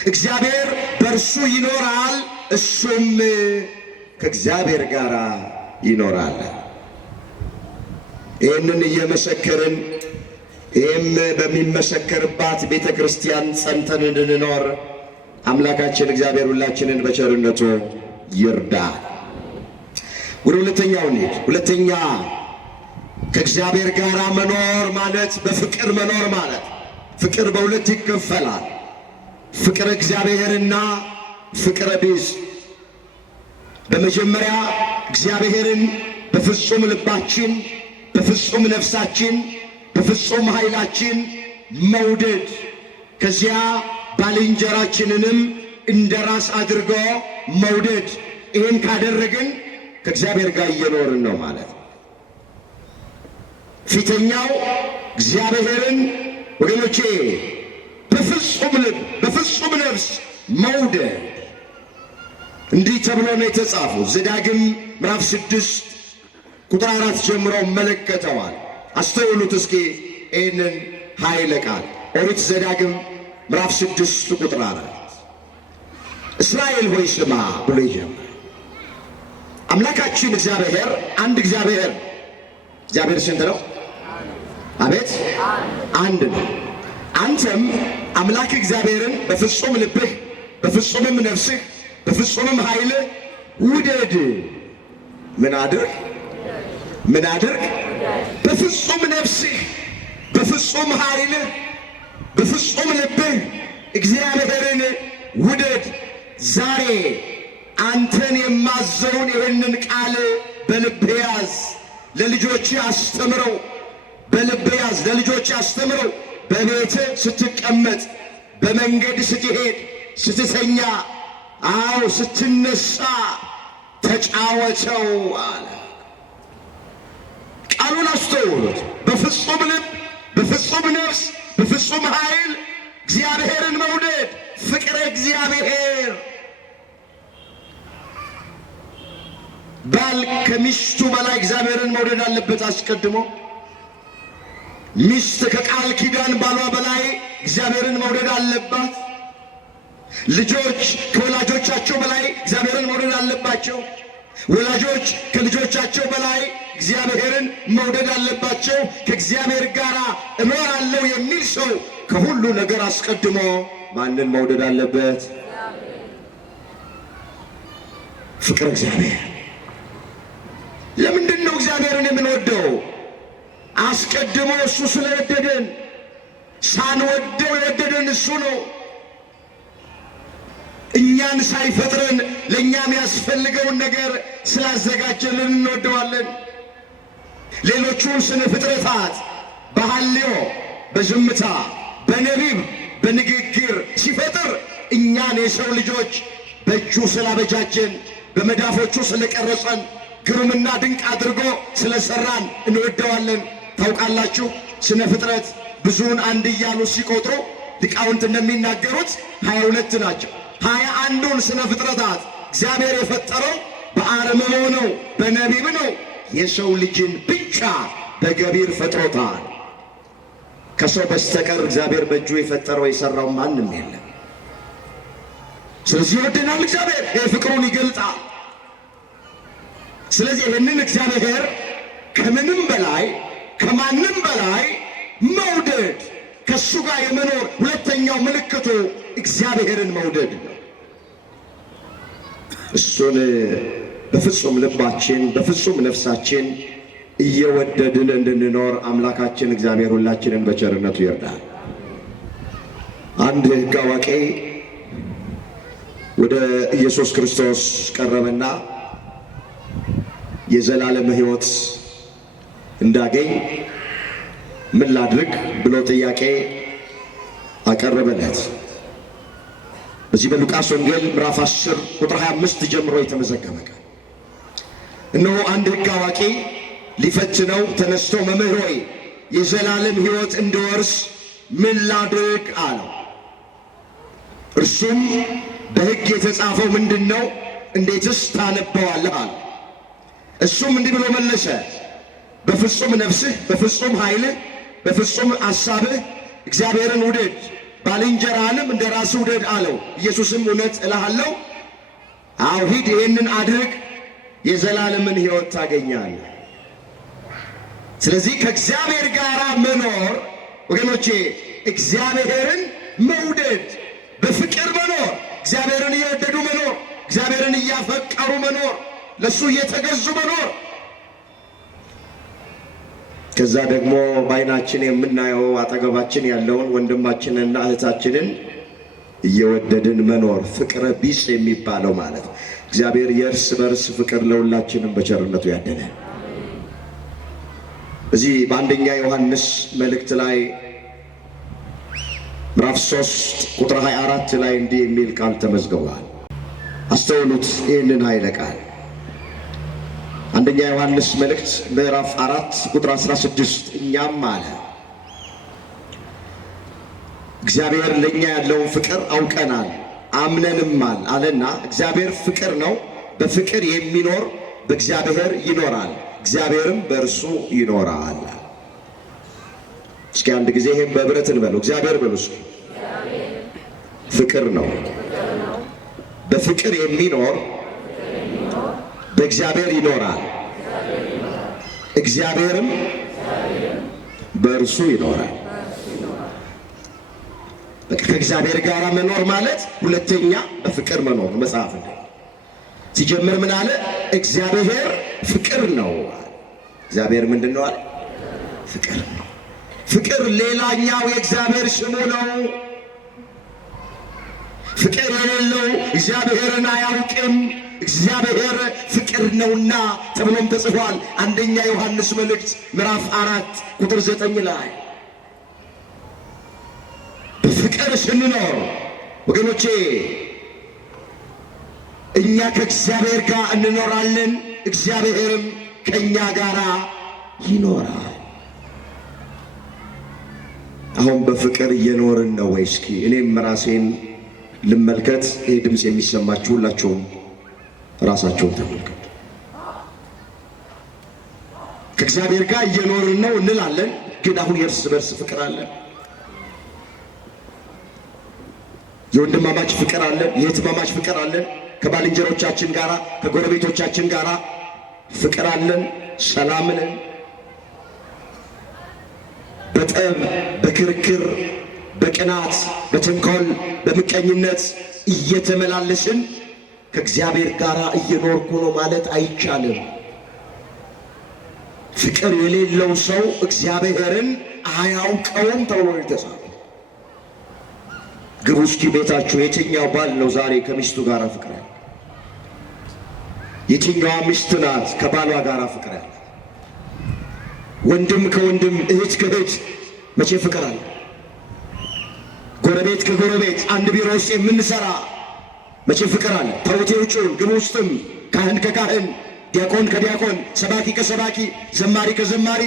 እግዚአብሔር በእርሱ ይኖራል፣ እሱም ከእግዚአብሔር ጋር ይኖራል። ይህንን እየመሰከርን ይህም በሚመሰከርባት ቤተ ክርስቲያን ጸንተን እንድንኖር አምላካችን እግዚአብሔር ሁላችንን በቸርነቱ ይርዳ። ወደ ሁለተኛው እንሂድ። ሁለተኛ ከእግዚአብሔር ጋር መኖር ማለት በፍቅር መኖር ማለት። ፍቅር በሁለት ይከፈላል። ፍቅረ እግዚአብሔርና ፍቅረ ቢጽ። በመጀመሪያ እግዚአብሔርን በፍጹም ልባችን፣ በፍጹም ነፍሳችን፣ በፍጹም ኃይላችን መውደድ፣ ከዚያ ባልንጀራችንንም እንደ ራስ አድርጎ መውደድ። ይህን ካደረግን ከእግዚአብሔር ጋር እየኖርን ነው ማለት ነው። ፊተኛው እግዚአብሔርን ወገኖቼ በፍጹም ልብ በፍጹም ነፍስ መውደድ እንዲህ ተብሎ ነው የተጻፈው። ዘዳግም ምዕራፍ 6 ቁጥር 4 ጀምሮ መለከተዋል። አስተውሉት እስኪ ይህንን ኃይለ ቃል። ኦሪት ዘዳግም ምዕራፍ 6 ቁጥር 4 እስራኤል ሆይ ስማ ብሎ ይጀምራል። አምላካችን እግዚአብሔር አንድ እግዚአብሔር። እግዚአብሔር ስንት ነው? አቤት አንድ ነው። አንተም አምላክ እግዚአብሔርን በፍጹም ልብህ፣ በፍጹምም ነፍስህ፣ በፍጹምም ኃይልህ ውደድ። ምን አድርግ? ምን አድርግ? በፍጹም ነፍስህ፣ በፍጹም ኃይልህ፣ በፍጹም ልብህ እግዚአብሔርን ውደድ። ዛሬ አንተን የማዘውን ይህንን ቃል በልብህ ያዝ፣ ለልጆች አስተምረው። በልብህ ያዝ፣ ለልጆች አስተምረው። በቤት ስትቀመጥ፣ በመንገድ ስትሄድ፣ ስትተኛ፣ አዎ ስትነሳ ተጫወተው አለ። ቃሉን አስተውሉት። በፍጹም ልብ፣ በፍጹም ነፍስ፣ በፍጹም ኃይል እግዚአብሔርን መውደድ ፍቅረ እግዚአብሔር። ባል ከሚስቱ በላይ እግዚአብሔርን መውደድ አለበት አስቀድሞ። ሚስት ከቃል ኪዳን ባሏ በላይ እግዚአብሔርን መውደድ አለባት። ልጆች ከወላጆቻቸው በላይ እግዚአብሔርን መውደድ አለባቸው። ወላጆች ከልጆቻቸው በላይ እግዚአብሔርን መውደድ አለባቸው። ከእግዚአብሔር ጋር እኖራለሁ የሚል ሰው ከሁሉ ነገር አስቀድሞ ማንን መውደድ አለበት? ፍቅር እግዚአብሔር። ለምንድን ነው እግዚአብሔርን የምንወደው? አስቀድሞ እሱ ስለወደደን። ሳንወደው የወደደን እሱ ነው። እኛን ሳይፈጥረን ለእኛ የሚያስፈልገውን ነገር ስላዘጋጀልን እንወደዋለን። ሌሎቹን ስነ ፍጥረታት በሐልዮ፣ በዝምታ፣ በነቢብ፣ በንግግር ሲፈጥር እኛን የሰው ልጆች በእጁ ስላበጃጀን፣ በመዳፎቹ ስለቀረጸን፣ ግሩምና ድንቅ አድርጎ ስለሰራን እንወደዋለን። ታውቃላችሁ ስነ ፍጥረት ብዙውን አንድ እያሉ ሲቆጥሩ ሊቃውንት እንደሚናገሩት 22 ናቸው። 21ዱን ስነ ፍጥረታት እግዚአብሔር የፈጠረው በአርምሞ ነው፣ በነቢብ ነው። የሰው ልጅን ብቻ በገቢር ፈጥሮታል። ከሰው በስተቀር እግዚአብሔር በእጁ የፈጠረው የሰራው ማንም የለም። ስለዚህ ይወደናል እግዚአብሔር። ይህ ፍቅሩን ይገልጣል። ስለዚህ ይህንን እግዚአብሔር ከምንም በላይ ከማንም በላይ መውደድ፣ ከእሱ ጋር የመኖር ሁለተኛው ምልክቱ እግዚአብሔርን መውደድ ነው። እሱን በፍጹም ልባችን በፍጹም ነፍሳችን እየወደድን እንድንኖር አምላካችን እግዚአብሔር ሁላችንን በቸርነቱ ይርዳል። አንድ ሕግ አዋቂ ወደ ኢየሱስ ክርስቶስ ቀረበና የዘላለም ሕይወት እንዳገኝ ምን ላድርግ ብሎ ጥያቄ አቀረበለት። በዚህ በሉቃስ ወንጌል ምዕራፍ 10 ቁጥር 25 ጀምሮ የተመዘገበ ቃል። እነሆ አንድ ሕግ አዋቂ ሊፈትነው ተነስቶ መምህር ሆይ የዘላለም ሕይወት እንድወርስ ምን ላድርግ አለው። እርሱም በሕግ የተጻፈው ምንድን ነው? እንዴትስ ታነበዋለህ አለ። እሱም እንዲህ ብሎ መለሰ፣ በፍጹም ነፍስህ፣ በፍጹም ኃይልህ፣ በፍጹም አሳብህ እግዚአብሔርን ውደድ፣ ባልንጀራህንም እንደ ራስህ ውደድ አለው። ኢየሱስም እውነት እልሃለሁ፣ አዎ ሂድ፣ ይህንን አድርግ፣ የዘላለምን ሕይወት ታገኛለህ። ስለዚህ ከእግዚአብሔር ጋር መኖር ወገኖቼ፣ እግዚአብሔርን መውደድ፣ በፍቅር መኖር፣ እግዚአብሔርን እየወደዱ መኖር፣ እግዚአብሔርን እያፈቀሩ መኖር፣ ለሱ እየተገዙ መኖር። ከዛ ደግሞ በዓይናችን የምናየው አጠገባችን ያለውን ወንድማችንንና እህታችንን እየወደድን መኖር፣ ፍቅረ ቢጽ የሚባለው ማለት ነው። እግዚአብሔር የእርስ በርስ ፍቅር ለሁላችንም በቸርነቱ ያደለን። እዚህ በአንደኛ ዮሐንስ መልእክት ላይ ምዕራፍ 3 ቁጥር 24 ላይ እንዲህ የሚል ቃል ተመዝግቧል። አስተውሉት ይህንን ኃይለ ቃል። አንደኛ ዮሐንስ መልእክት ምዕራፍ 4 ቁጥር 16 እኛም አለ እግዚአብሔር ለእኛ ያለውን ፍቅር አውቀናል አምነንማል አለና፣ እግዚአብሔር ፍቅር ነው፣ በፍቅር የሚኖር በእግዚአብሔር ይኖራል፣ እግዚአብሔርም በእርሱ ይኖራል። እስኪ አንድ ጊዜ ይሄን በህብረት እንበለው። እግዚአብሔር በሉ እስኪ። ፍቅር ነው፣ በፍቅር የሚኖር በእግዚአብሔር ይኖራል፣ እግዚአብሔርም በእርሱ ይኖራል። በቃ ከእግዚአብሔር ጋር መኖር ማለት ሁለተኛ በፍቅር መኖር ነው። መጽሐፍ ሲጀምር ምን አለ? እግዚአብሔር ፍቅር ነው። እግዚአብሔር ምንድን ነው አለ? ፍቅር ነው። ፍቅር ሌላኛው የእግዚአብሔር ስሙ ነው። ፍቅር የሌለው እግዚአብሔርን አያውቅም። እግዚአብሔር ፍቅር ነውና ተብሎም ተጽፏል። አንደኛ ዮሐንስ መልእክት ምዕራፍ 4 ቁጥር 9 ላይ በፍቅር ስንኖር ወገኖቼ እኛ ከእግዚአብሔር ጋር እንኖራለን፣ እግዚአብሔርም ከእኛ ጋር ይኖራል። አሁን በፍቅር እየኖርን ነው ወይ? እስኪ እኔም ራሴን ልመልከት። ይህ ድምፅ የሚሰማችሁ ሁላችሁም ራሳቸውን ተመልከቱ። ከእግዚአብሔር ጋር እየኖርን ነው እንላለን፣ ግን አሁን የእርስ በርስ ፍቅር አለን? የወንድማማች ፍቅር አለን? የእህትማማች ፍቅር አለን? ከባልንጀሮቻችን ጋራ ከጎረቤቶቻችን ጋራ ፍቅር አለን? ሰላም ነን? በጠብ በክርክር በቅናት በተንኮል በምቀኝነት እየተመላለስን ከእግዚአብሔር ጋር እየኖርኩ ነው ማለት አይቻልም። ፍቅር የሌለው ሰው እግዚአብሔርን አያውቀውም ተብሎ የተጻፈ። ግቡ እስኪ ቤታችሁ። የትኛው ባል ነው ዛሬ ከሚስቱ ጋር ፍቅር ያለ? የትኛዋ ሚስት ናት ከባሏ ጋር ፍቅር ያለ? ወንድም ከወንድም እህት ከእህት መቼ ፍቅር አለ? ጎረቤት ከጎረቤት አንድ ቢሮ ውስጥ የምንሰራ መቼ ፍቅር አለ? ተውቴ ውጭውን ግቡ ውስጥም ካህን ከካህን ዲያቆን ከዲያቆን ሰባኪ ከሰባኪ ዘማሪ ከዘማሪ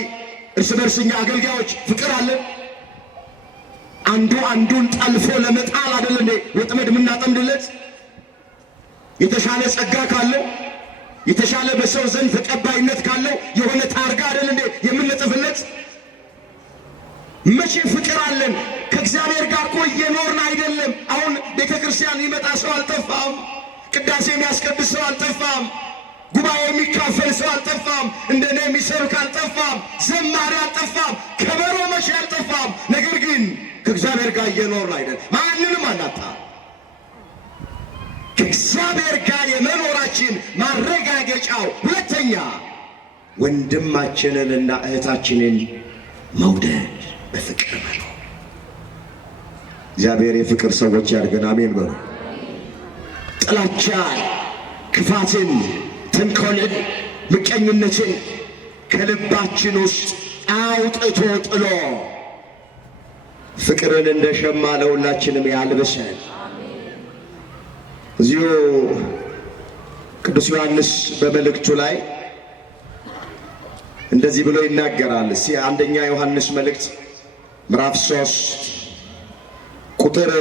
እርስ በርስኛ አገልጋዮች ፍቅር አለ? አንዱ አንዱን ጠልፎ ለመጣል አይደል እንዴ ወጥመድ የምናጠምድለት? የተሻለ ጸጋ ካለው የተሻለ በሰው ዘንድ ተቀባይነት ካለው የሆነ ታርጋ አይደል እንዴ የምንለጥፍለት? መቼ ፍቅር አለን? ከእግዚአብሔር ጋር እኮ እየኖርን አይደለም። አሁን ቤተ ክርስቲያን ይመጣ ሰው አልጠፋም። ቅዳሴ የሚያስቀድስ ሰው አልጠፋም። ጉባኤ የሚካፈል ሰው አልጠፋም። እንደኔ የሚሰብክ አልጠፋም። ዘማሪ አልጠፋም። ከበሮ መቼ አልጠፋም። ነገር ግን ከእግዚአብሔር ጋር እየኖርን አይደለም። ማንንም አናጣ። ከእግዚአብሔር ጋር የመኖራችን ማረጋገጫው ሁለተኛ ወንድማችንንና እህታችንን መውደድ፣ በፍቅር መኖር። እግዚአብሔር የፍቅር ሰዎች ያድርገን። አሜን በሉ። ጥላቻን፣ ክፋትን፣ ተንኮልን፣ ምቀኝነትን ከልባችን ውስጥ አውጥቶ ጥሎ ፍቅርን እንደ ሸማ ለሁላችንም ያልብሰን። እዚሁ ቅዱስ ዮሐንስ በመልእክቱ ላይ እንደዚህ ብሎ ይናገራል። እስቲ አንደኛ ዮሐንስ መልእክት ምዕራፍ 3 ቁጥር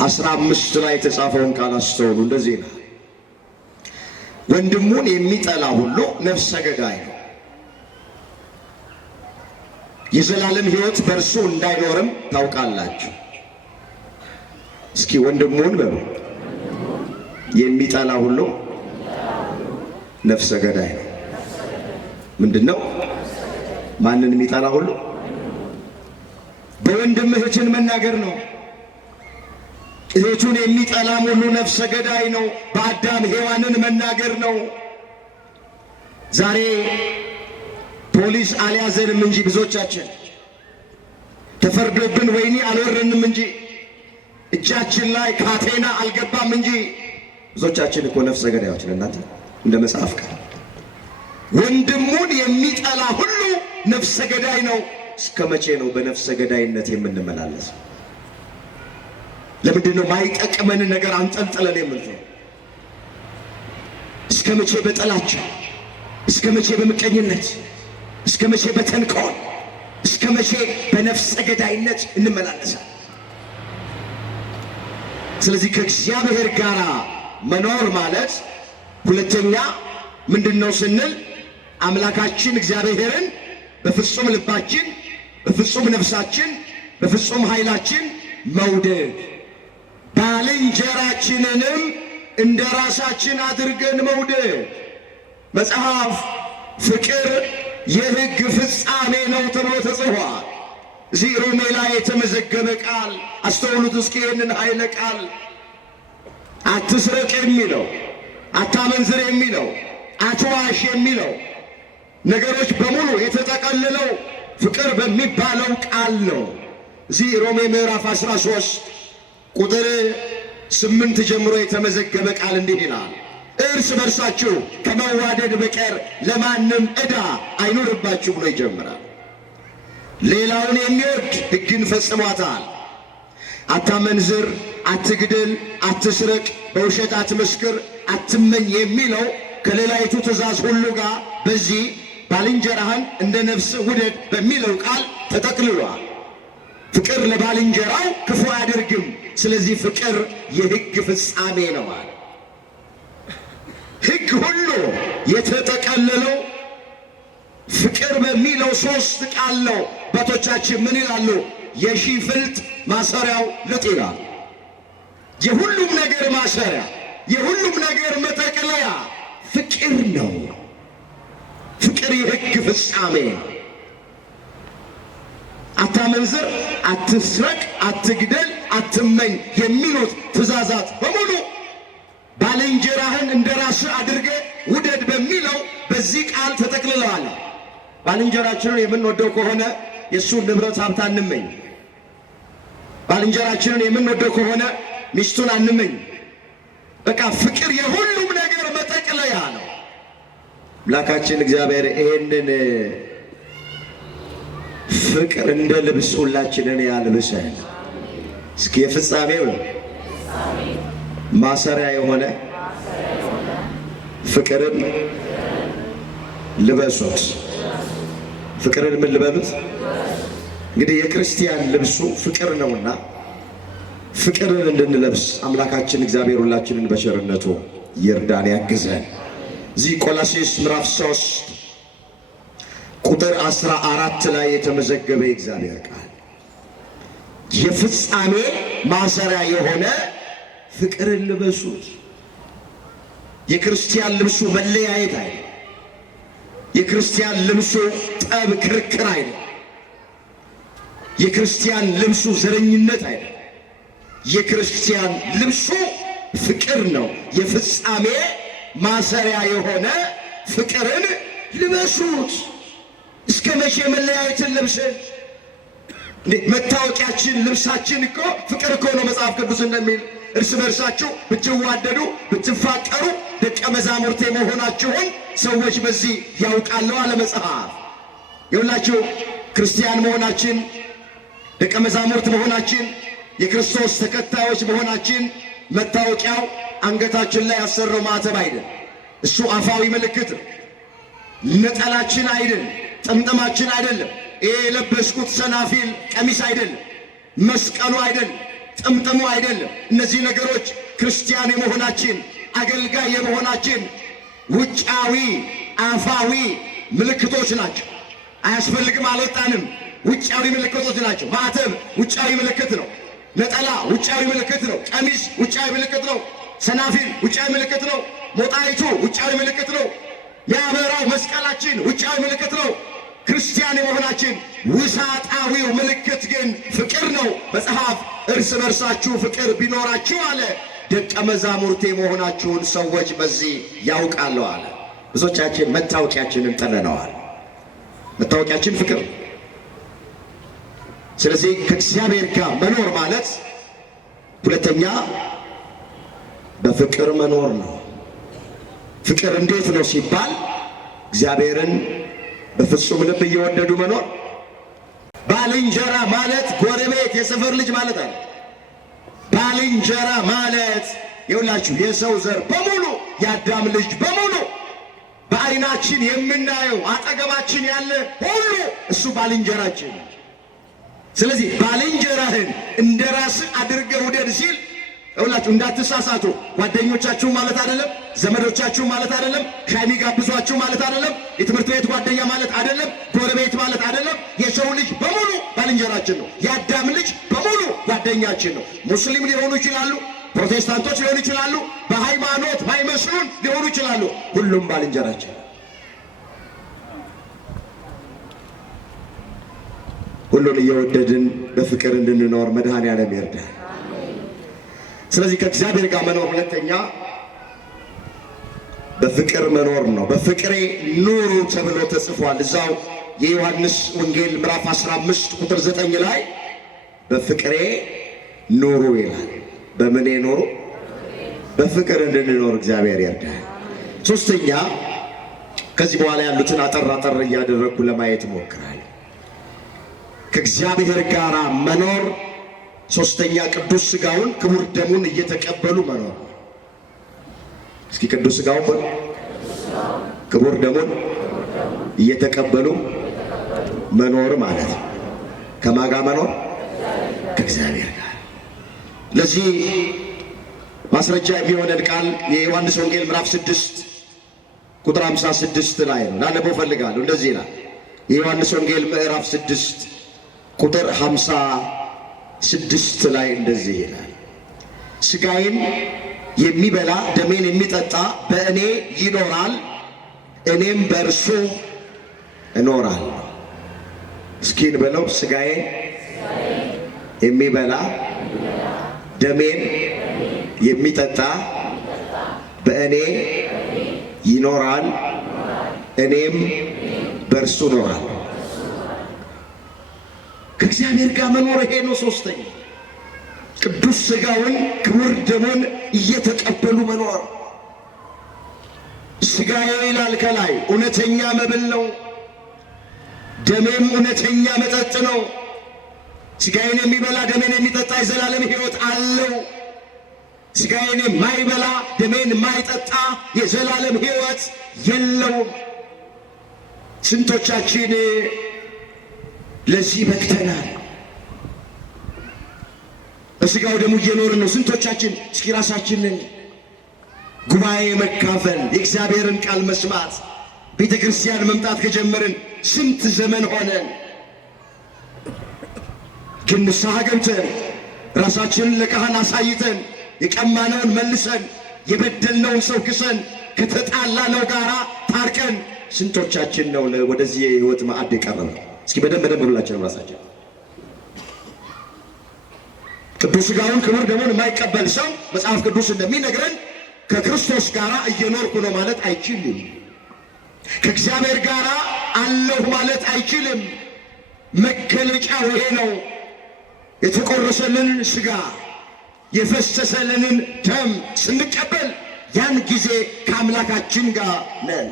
15 ላይ የተጻፈውን ቃል አስተውሉ። እንደዚህ ነው፣ ወንድሙን የሚጠላ ሁሉ ነፍሰ ገዳይ ነው፣ የዘላለም ሕይወት በእርሱ እንዳይኖርም ታውቃላችሁ። እስኪ ወንድሙን በሉ የሚጠላ ሁሉ ነፍሰ ገዳይ ነው። ምንድን ነው? ማንን የሚጠላ ሁሉ? በወንድም እህትን መናገር ነው። እህቱን የሚጠላም ሁሉ ነፍሰ ገዳይ ነው። በአዳም ሔዋንን መናገር ነው። ዛሬ ፖሊስ አልያዘንም እንጂ ብዙዎቻችን ተፈርዶብን ወይኒ አልወረንም እንጂ እጃችን ላይ ካቴና አልገባም እንጂ ብዙዎቻችን እኮ ነፍሰ ገዳዮች ነን። እናንተ እንደ መጽሐፍ ቃል ወንድሙን የሚጠላ ሁሉ ነፍሰ ገዳይ ነው። እስከ መቼ ነው በነፍሰ ገዳይነት የምንመላለሰው? ለምንድን ነው ማይጠቅመን ነገር አንጠልጥለን የምንለው? እስከ መቼ በጥላቻ፣ እስከ መቼ በምቀኝነት፣ እስከ መቼ በተንኮል፣ እስከ መቼ በነፍሰ ገዳይነት እንመላለሳለን? ስለዚህ ከእግዚአብሔር ጋር መኖር ማለት ሁለተኛ ምንድነው ስንል አምላካችን እግዚአብሔርን በፍጹም ልባችን፣ በፍጹም ነፍሳችን፣ በፍጹም ኃይላችን መውደድ፣ ባልንጀራችንንም እንደ ራሳችን አድርገን መውደድ። መጽሐፍ ፍቅር የሕግ ፍጻሜ ነው ተብሎ ተጽፏል። እዚህ ሮሜ ላይ የተመዘገበ ቃል አስተውሉት እስኪ ይህንን ኃይለ ቃል። አትስረቅ የሚለው፣ አታመንዝር የሚለው፣ አትዋሽ የሚለው ነገሮች በሙሉ የተጠቀልለው ፍቅር በሚባለው ቃል ነው። እዚህ ሮሜ ምዕራፍ 13 ቁጥር 8 ጀምሮ የተመዘገበ ቃል እንዲህ ይላል፣ እርስ በርሳችሁ ከመዋደድ በቀር ለማንም ዕዳ አይኖርባችሁ ብሎ ይጀምራል። ሌላውን የሚወድ ሕግን ፈጽሟታል። አታመንዝር፣ አትግደል፣ አትስረቅ፣ በውሸት አትመስክር፣ አትመኝ የሚለው ከሌላይቱ ትእዛዝ ሁሉ ጋር በዚህ ባልንጀራህን እንደ ነፍስህ ውደድ በሚለው ቃል ተጠቅልሏል። ፍቅር ለባልንጀራው ክፉ አያደርግም። ስለዚህ ፍቅር የሕግ ፍጻሜ ነው አለ። ሕግ ሁሉ የተጠቀለለው ፍቅር በሚለው ሶስት ቃል ነው። አባቶቻችን ምን ይላሉ? የሺህ ፍልጥ ማሰሪያው ልጥ ይላል። የሁሉም ነገር ማሰሪያ፣ የሁሉም ነገር መጠቅለያ ፍቅር ነው። ፍቅር የሕግ ፍጻሜ ነው። አታመንዝር፣ አትስረቅ፣ አትግደል፣ አትመኝ የሚሉት ትእዛዛት በሙሉ ባልንጀራህን እንደ ራስህ አድርገህ ውደድ በሚለው በዚህ ቃል ተጠቅልለዋል። ባልንጀራችንን የምንወደው ከሆነ የእሱን ንብረት ሀብት አንመኝ። ባልንጀራችንን የምንወደው ከሆነ ሚስቱን አንመኝ። በቃ ፍቅር የሁሉም ነገር መጠቅለያ ነው። አምላካችን እግዚአብሔር ይሄንን ፍቅር እንደ ልብስ ሁላችንን ያልብሰን። እስኪ የፍጻሜው ማሰሪያ የሆነ ፍቅርን ልበሱት። ፍቅርን ምን ልበሉት? እንግዲህ የክርስቲያን ልብሱ ፍቅር ነውና ፍቅርን እንድንለብስ አምላካችን እግዚአብሔር ሁላችንን በቸርነቱ ይርዳን፣ ያግዘን። እዚህ ቆላስይስ ምዕራፍ 3 ቁጥር 14 ላይ የተመዘገበ የእግዚአብሔር ቃል የፍጻሜ ማሰሪያ የሆነ ፍቅርን ልበሱት። የክርስቲያን ልብሱ መለያየት አይደለም። የክርስቲያን ልብሱ ጠብ፣ ክርክር አይደለም። የክርስቲያን ልብሱ ዘረኝነት አይደለም። የክርስቲያን ልብሱ ፍቅር ነው። የፍጻሜ ማሰሪያ የሆነ ፍቅርን ልበሱት። እስከ መቼ መለያየትን ለብሰን? መታወቂያችን ልብሳችን እኮ ፍቅር እኮ ነው። መጽሐፍ ቅዱስ እንደሚል እርስ በርሳችሁ ብትዋደዱ ብትፋቀሩ ደቀ መዛሙርቴ መሆናችሁን ሰዎች በዚህ ያውቃሉ አለ መጽሐፍ። የሁላችሁ ክርስቲያን መሆናችን፣ ደቀ መዛሙርት መሆናችን፣ የክርስቶስ ተከታዮች መሆናችን መታወቂያው አንገታችን ላይ ያሰረው ማዕተብ አይደል። እሱ አፋዊ ምልክት ነው። ነጠላችን አይደል፣ ጥምጥማችን አይደለም። ይሄ የለበስኩት ሰናፊል ቀሚስ አይደለም፣ መስቀሉ አይደለም፣ ጥምጥሙ አይደለም። እነዚህ ነገሮች ክርስቲያን የመሆናችን አገልጋይ የመሆናችን ውጫዊ አፋዊ ምልክቶች ናቸው። አያስፈልግም አልወጣንም። ውጫዊ ምልክቶች ናቸው። ማዕተብ ውጫዊ ምልክት ነው። ነጠላ ውጫዊ ምልክት ነው። ቀሚስ ውጫዊ ምልክት ነው። ሰናፊል ውጫዊ ምልክት ነው። ሞጣይቱ ውጫዊ ምልክት ነው። ያበራው መስቀላችን ውጫዊ ምልክት ነው። ክርስቲያን የመሆናችን ውሳጣዊው ምልክት ግን ፍቅር ነው። መጽሐፍ እርስ በርሳችሁ ፍቅር ቢኖራችሁ አለ ደቀ መዛሙርቴ መሆናችሁን ሰዎች በዚህ ያውቃሉ አለ። ብዙዎቻችን መታወቂያችንን ጠለነዋል። መታወቂያችን ፍቅር ነው። ስለዚህ ከእግዚአብሔር ጋር መኖር ማለት ሁለተኛ በፍቅር መኖር ነው። ፍቅር እንዴት ነው ሲባል እግዚአብሔርን በፍጹም ልብ እየወደዱ መኖር። ባልንጀራ ማለት ጎረቤት፣ የሰፈር ልጅ ማለት አለ። ባልንጀራ ማለት የሁላችሁ የሰው ዘር በሙሉ የአዳም ልጅ በሙሉ በዓይናችን የምናየው አጠገባችን ያለ ሁሉ እሱ ባልንጀራችን። ስለዚህ ባልንጀራህን እንደ ራስህ አድርገህ ውደድ ሲል ሁላችሁ እንዳትሳሳቱ። ጓደኞቻችሁ ማለት አይደለም፣ ዘመዶቻችሁ ማለት አይደለም፣ ሻይ የሚጋብዟችሁ ማለት አይደለም፣ የትምህርት ቤት ጓደኛ ማለት አይደለም፣ ጎረቤት ማለት አይደለም። የሰው ልጅ በሙሉ ባልንጀራችን ነው። የአዳም ልጅ በሙሉ ጓደኛችን ነው። ሙስሊም ሊሆኑ ይችላሉ፣ ፕሮቴስታንቶች ሊሆኑ ይችላሉ፣ በሃይማኖት ማይመስሉን ሊሆኑ ይችላሉ። ሁሉም ባልንጀራችን። ሁሉን እየወደድን በፍቅር እንድንኖር መድኃኔዓለም ይርዳል። ስለዚህ ከእግዚአብሔር ጋር መኖር ሁለተኛ በፍቅር መኖር ነው። በፍቅሬ ኑሩ ተብሎ ተጽፏል። እዛው የዮሐንስ ወንጌል ምዕራፍ 15 ቁጥር 9 ላይ በፍቅሬ ኑሩ ይላል። በምኔ ኑሩ? በፍቅር እንድንኖር እግዚአብሔር ይርዳል። ሶስተኛ ከዚህ በኋላ ያሉትን አጠር እያደረግኩ ለማየት እሞክራለሁ። ከእግዚአብሔር ጋር መኖር ሶስተኛ ቅዱስ ሥጋውን ክቡር ደሙን እየተቀበሉ መኖር። እስኪ ቅዱስ ሥጋውን በሉ፣ ክቡር ደሙን እየተቀበሉ መኖር ማለት ነው። ከማን ጋር መኖር? ከእግዚአብሔር ጋር። ለዚህ ማስረጃ የሚሆነን ቃል የዮሐንስ ወንጌል ምዕራፍ 6 ቁጥር 56 ላይ ነው። ላነበው ፈልጋለሁ። እንደዚህ ይላል። የዮሐንስ ወንጌል ምዕራፍ 6 ቁጥር 56 ላይ እንደዚህ ይላል፣ ሥጋዬን የሚበላ ደሜን የሚጠጣ በእኔ ይኖራል፣ እኔም በእርሱ እኖራለሁ። እስኪን በለው፣ ሥጋዬን የሚበላ ደሜን የሚጠጣ በእኔ ይኖራል፣ እኔም በእርሱ እኖራለሁ። ከእግዚአብሔር ጋር መኖር ይሄ ነው። ሶስተኛ ቅዱስ ሥጋውን ክቡር ደሙን እየተቀበሉ መኖር። ሥጋዬ ይላል ከላይ እውነተኛ መብል ነው፣ ደሜም እውነተኛ መጠጥ ነው። ሥጋዬን የሚበላ ደሜን የሚጠጣ የዘላለም ሕይወት አለው። ሥጋዬን የማይበላ ደሜን የማይጠጣ የዘላለም ሕይወት የለውም። ስንቶቻችን ለዚህ በቅተናል? በሥጋው ደሙ እየኖርን ነው። ስንቶቻችን እስኪ ራሳችንን ጉባኤ መካፈል፣ የእግዚአብሔርን ቃል መስማት፣ ቤተ ክርስቲያን መምጣት ከጀመርን ስንት ዘመን ሆነን? ግን ንስሐ ገብተን ራሳችንን ለካህን አሳይተን የቀማነውን መልሰን የበደልነውን ሰው ክሰን ከተጣላነው ጋራ ታርቀን ስንቶቻችን ነው ወደዚህ የሕይወት ማዕድ የቀረበው? እስኪ በደንብ ሁላችንም ራሳችን ቅዱስ ሥጋውን ክቡር ደሙን የማይቀበል ሰው መጽሐፍ ቅዱስ እንደሚነግረን ከክርስቶስ ጋር እየኖርኩ ነው ማለት አይችልም። ከእግዚአብሔር ጋር አለሁ ማለት አይችልም። መገለጫው ይሄ ነው። የተቆረሰልን ሥጋ የፈሰሰልንን ደም ስንቀበል ያን ጊዜ ከአምላካችን ጋር ነን።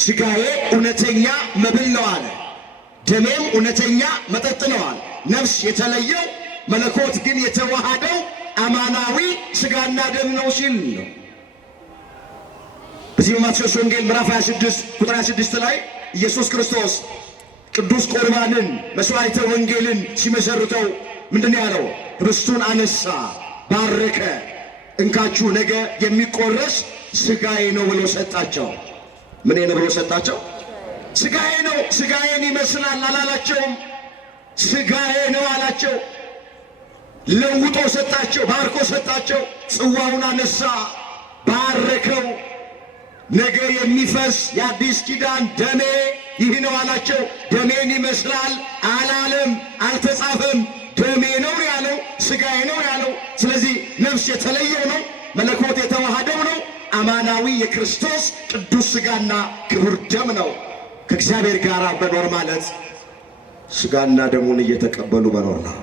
ሥጋዬ እውነተኛ መብል ነው አለ፣ ደሜም እውነተኛ መጠጥ ነው አለ። ነፍስ የተለየው መለኮት ግን የተዋሃደው አማናዊ ሥጋና ደም ነው ሲል ነው። በዚህ በማቴዎስ ወንጌል ምዕራፍ 26 ቁጥር 26 ላይ ኢየሱስ ክርስቶስ ቅዱስ ቁርባንን መስዋዕተ ወንጌልን ሲመሰርተው ምንድን ያለው? ኅብስቱን አነሳ፣ ባረከ፣ እንካችሁ ነገ የሚቆረስ ሥጋዬ ነው ብሎ ሰጣቸው። ምን ነው ብሎ ሰጣቸው? ሥጋዬ ነው። ሥጋዬን ይመስላል አላላቸውም። ሥጋዬ ነው አላቸው። ለውጦ ሰጣቸው፣ ባርኮ ሰጣቸው። ጽዋውን አነሳ፣ ባረከው። ነገ የሚፈስ የአዲስ ኪዳን ደሜ ይህ ነው አላቸው። ደሜን ይመስላል አላለም፣ አልተጻፈም። ደሜ ነው ያለው፣ ሥጋዬ ነው ያለው። ስለዚህ ነፍስ የተለየው ነው፣ መለኮት የተዋሃደው ነው። አማናዊ የክርስቶስ ቅዱስ ሥጋና ክቡር ደም ነው። ከእግዚአብሔር ጋር መኖር ማለት ሥጋና ደሙን እየተቀበሉ መኖር ነው።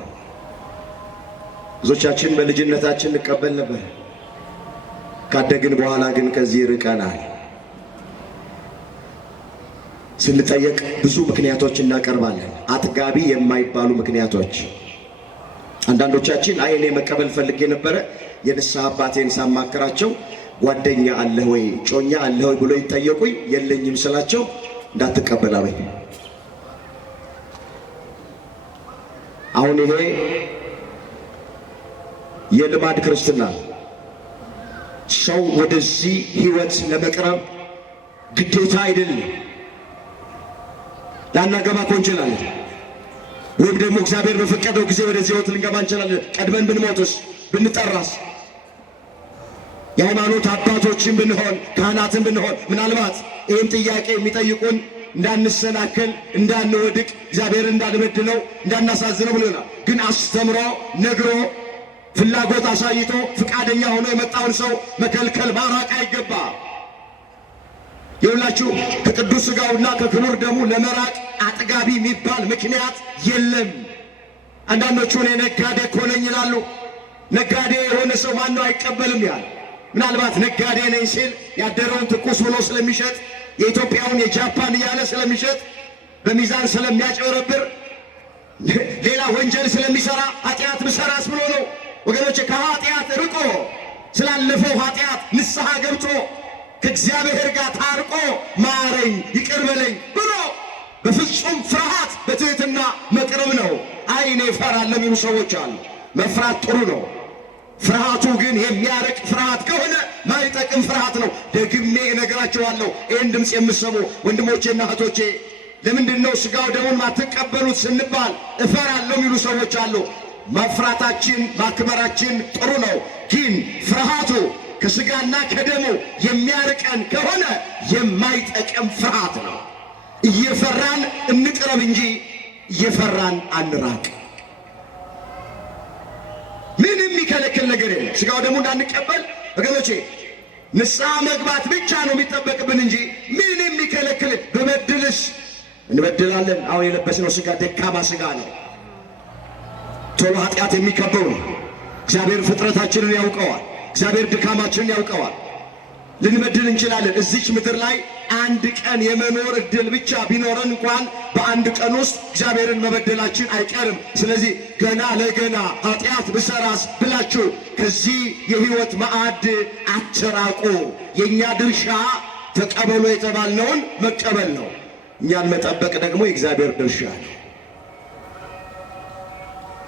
ብዙዎቻችን በልጅነታችን እንቀበል ነበር። ካደግን በኋላ ግን ከዚህ ርቀናል። ስንጠየቅ ብዙ ምክንያቶች እናቀርባለን፣ አጥጋቢ የማይባሉ ምክንያቶች። አንዳንዶቻችን አይ እኔ መቀበል ፈልጌ ነበረ፣ የንስሐ አባቴን ሳማክራቸው ጓደኛ አለህ ወይ ጮኛ አለህ ወይ ብሎ ይጠየቁኝ፣ የለኝም ስላቸው እንዳትቀበል አለኝ። አሁን ይሄ የልማድ ክርስትና ሰው ወደዚህ ሕይወት ለመቅረብ ግዴታ አይደለም። ላናገባ እኮ እንችላለን፣ ወይም ደግሞ እግዚአብሔር በፈቀደው ጊዜ ወደዚህ ሕይወት ልንገባ እንችላለን። ቀድመን ብንሞትስ ብንጠራስ? የሃይማኖት አባቶችን ብንሆን ካህናትን ብንሆን ምናልባት ይህን ጥያቄ የሚጠይቁን እንዳንሰናከል፣ እንዳንወድቅ፣ እግዚአብሔርን እንዳንበድለው፣ እንዳናሳዝነው ብሎናል። ግን አስተምሮ ነግሮ ፍላጎት አሳይቶ ፍቃደኛ ሆኖ የመጣውን ሰው መከልከል ማራቅ አይገባ። የሁላችሁ ከቅዱስ ሥጋውና ከክቡር ደሙ ለመራቅ አጥጋቢ የሚባል ምክንያት የለም። አንዳንዶቹ እኔ ነጋዴ እኮ ነኝ ይላሉ። ነጋዴ የሆነ ሰው ማነው አይቀበልም ያል? ምናልባት ነጋዴ ነኝ ሲል ያደረውን ትኩስ ብሎ ስለሚሸጥ የኢትዮጵያውን የጃፓን እያለ ስለሚሸጥ በሚዛን ስለሚያጭበረብር ሌላ ወንጀል ስለሚሰራ ኃጢአት ብሰራስ ብሎ ነው። ወገኖቼ ከኃጢአት ርቆ ስላለፈው ኃጢአት ንስሐ ገብቶ ከእግዚአብሔር ጋር ታርቆ ማረኝ ይቅር በለኝ ብሎ በፍጹም ፍርሃት በትሕትና መቅረብ ነው። አይ እኔ እፈራለሁ የሚሉ ሰዎች አሉ። መፍራት ጥሩ ነው። ፍርሃቱ ግን የሚያርቅ ፍርሃት ከሆነ ማይጠቅም ፍርሃት ነው። ደግሜ እነግራችኋለሁ፣ ይህን ድምፅ የምሰሙ ወንድሞቼና እህቶቼ፣ ለምንድን ነው ሥጋው ደሙን ማትቀበሉት ስንባል እፈራለሁ የሚሉ ሰዎች አሉ። መፍራታችን ማክበራችን ጥሩ ነው። ግን ፍርሃቱ ከሥጋና ከደሙ የሚያርቀን ከሆነ የማይጠቅም ፍርሃት ነው። እየፈራን እንቅረብ እንጂ እየፈራን አንራቅ። ምን የሚከለክል ነገር የለም። ሥጋው ደሙ እንዳንቀበል ወገኖቼ ንስሐ መግባት ብቻ ነው የሚጠበቅብን እንጂ ምን የሚከለክል? በበድልስ እንበድላለን። አሁን የለበስነው ሥጋ ደካማ ሥጋ ነው። ቶሎ ኃጢአት የሚከበው ነው። እግዚአብሔር ፍጥረታችንን ያውቀዋል። እግዚአብሔር ድካማችንን ያውቀዋል። ልንበድል እንችላለን። እዚች ምድር ላይ አንድ ቀን የመኖር እድል ብቻ ቢኖረን እንኳን በአንድ ቀን ውስጥ እግዚአብሔርን መበደላችን አይቀርም። ስለዚህ ገና ለገና ኃጢአት ብሰራስ ብላችሁ ከዚህ የሕይወት ማዕድ አትራቁ። የእኛ ድርሻ ተቀበሎ የተባልነውን መቀበል ነው። እኛን መጠበቅ ደግሞ የእግዚአብሔር ድርሻ ነው።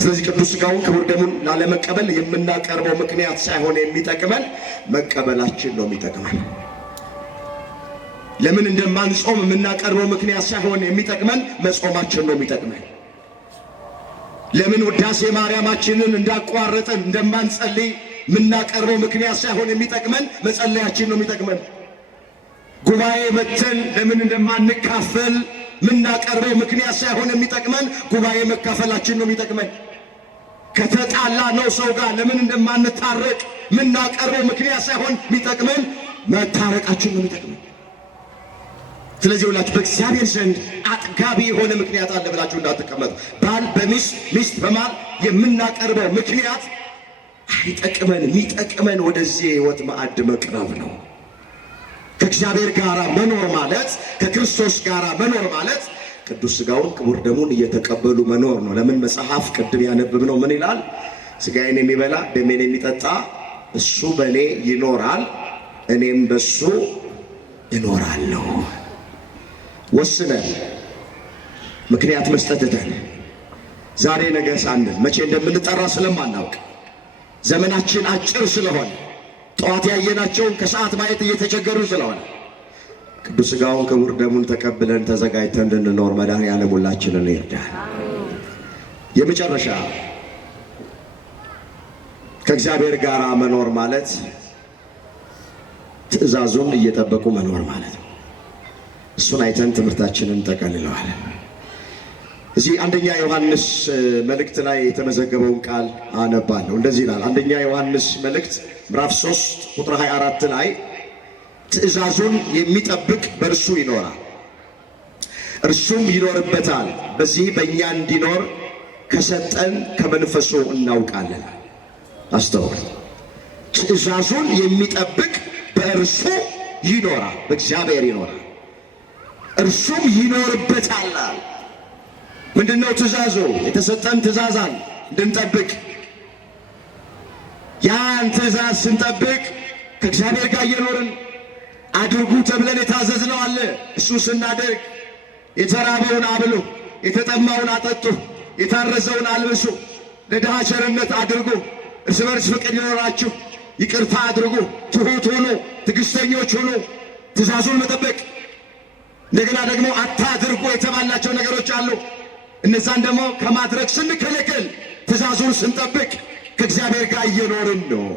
ስለዚህ ቅዱስ ሥጋውን ክቡር ደሙን ላለመቀበል የምናቀርበው ምክንያት ሳይሆን የሚጠቅመን መቀበላችን ነው የሚጠቅመን። ለምን እንደማንጾም የምናቀርበው ምክንያት ሳይሆን የሚጠቅመን መጾማችን ነው የሚጠቅመን። ለምን ውዳሴ ማርያማችንን እንዳቋረጥን እንደማንጸልይ የምናቀርበው ምክንያት ሳይሆን የሚጠቅመን መጸለያችን ነው የሚጠቅመን። ጉባኤ መተን ለምን እንደማንካፈል የምናቀርበው ምክንያት ሳይሆን የሚጠቅመን ጉባኤ መካፈላችን ነው የሚጠቅመን። ከተጣላ ነው ሰው ጋር ለምን እንደማንታረቅ የምናቀርበው ምክንያት ሳይሆን የሚጠቅመን መታረቃችን ነው የሚጠቅመን። ስለዚህ ሁላችሁ በእግዚአብሔር ዘንድ አጥጋቢ የሆነ ምክንያት አለ ብላችሁ እንዳትቀመጡ። ባል በሚስት ሚስት በማል የምናቀርበው ምክንያት አይጠቅመን። የሚጠቅመን ወደዚህ የሕይወት ማዕድ መቅረብ ነው። ከእግዚአብሔር ጋር መኖር ማለት ከክርስቶስ ጋር መኖር ማለት ቅዱስ ሥጋውን ክቡር ደሙን እየተቀበሉ መኖር ነው። ለምን መጽሐፍ ቅድም ያነብብነው ምን ይላል? ሥጋዬን የሚበላ ደሜን የሚጠጣ እሱ በእኔ ይኖራል፣ እኔም በሱ እኖራለሁ። ወስነን ምክንያት መስጠትተን ዛሬ ነገ ሳንል መቼ እንደምንጠራ ስለማናውቅ ዘመናችን አጭር ስለሆነ ጠዋት ያየናቸውን ከሰዓት ማየት እየተቸገሩ ስለሆነ ቅዱስ ሥጋውን ክቡር ደሙን ተቀብለን ተዘጋጅተን እንድንኖር መድኃኔዓለም ሁላችንን ይርዳል። የመጨረሻ ከእግዚአብሔር ጋር መኖር ማለት ትእዛዙን እየጠበቁ መኖር ማለት ነው። እሱን አይተን ትምህርታችንን ጠቀልለዋለን። እዚህ አንደኛ ዮሐንስ መልእክት ላይ የተመዘገበውን ቃል አነባለሁ። እንደዚህ ይላል። አንደኛ ዮሐንስ መልእክት ምዕራፍ 3 ቁጥር 24 ላይ ትእዛዙን የሚጠብቅ በእርሱ ይኖራል፣ እርሱም ይኖርበታል። በዚህ በእኛ እንዲኖር ከሰጠን ከመንፈሱ እናውቃለን። አስተውል። ትእዛዙን የሚጠብቅ በእርሱ ይኖራል፣ በእግዚአብሔር ይኖራል፣ እርሱም ይኖርበታል። ምንድነው ትእዛዙ? የተሰጠን ትእዛዝ አለ እንድንጠብቅ። ያን ትእዛዝ ስንጠብቅ ከእግዚአብሔር ጋር እየኖርን አድርጉ ተብለን የታዘዝነው አለ። እሱ ስናደርግ የተራበውን አብሉ፣ የተጠማውን አጠጡ፣ የታረዘውን አልብሱ፣ ለድሃ ቸርነት አድርጉ፣ እርስ በርስ ፍቅር ይኖራችሁ፣ ይቅርታ አድርጉ፣ ትሑት ሁኑ፣ ትዕግሥተኞች ሁኑ። ትእዛዙን መጠበቅ። እንደገና ደግሞ አታድርጉ የተባላቸው ነገሮች አሉ። እነዛን ደግሞ ከማድረግ ስንከለከል ትእዛዙን ስንጠብቅ ከእግዚአብሔር ጋር እየኖርን ነው።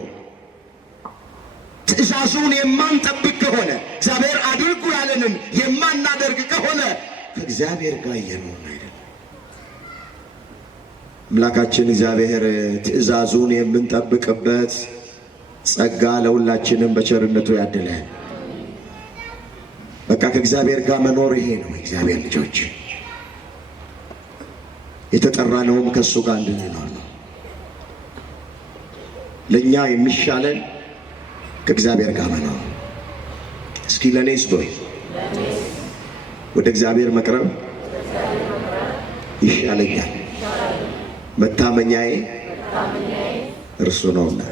ትእዛዙን የማንጠብቅ ከሆነ እግዚአብሔር አድርጉ ያለንን የማናደርግ ከሆነ ከእግዚአብሔር ጋር እየኖርን አይደለም። አምላካችን እግዚአብሔር ትእዛዙን የምንጠብቅበት ጸጋ ለሁላችንም በቸርነቱ ያድለን። በቃ ከእግዚአብሔር ጋር መኖር ይሄ ነው። እግዚአብሔር ልጆች የተጠራነውም ከእሱ ጋር እንድንኖር ነው። ለእኛ የሚሻለን ከእግዚአብሔር ጋር መኖር። እስኪ ለእኔስ ቦይ ወደ እግዚአብሔር መቅረብ ይሻለኛል፣ መታመኛዬ እርሱ ነውና።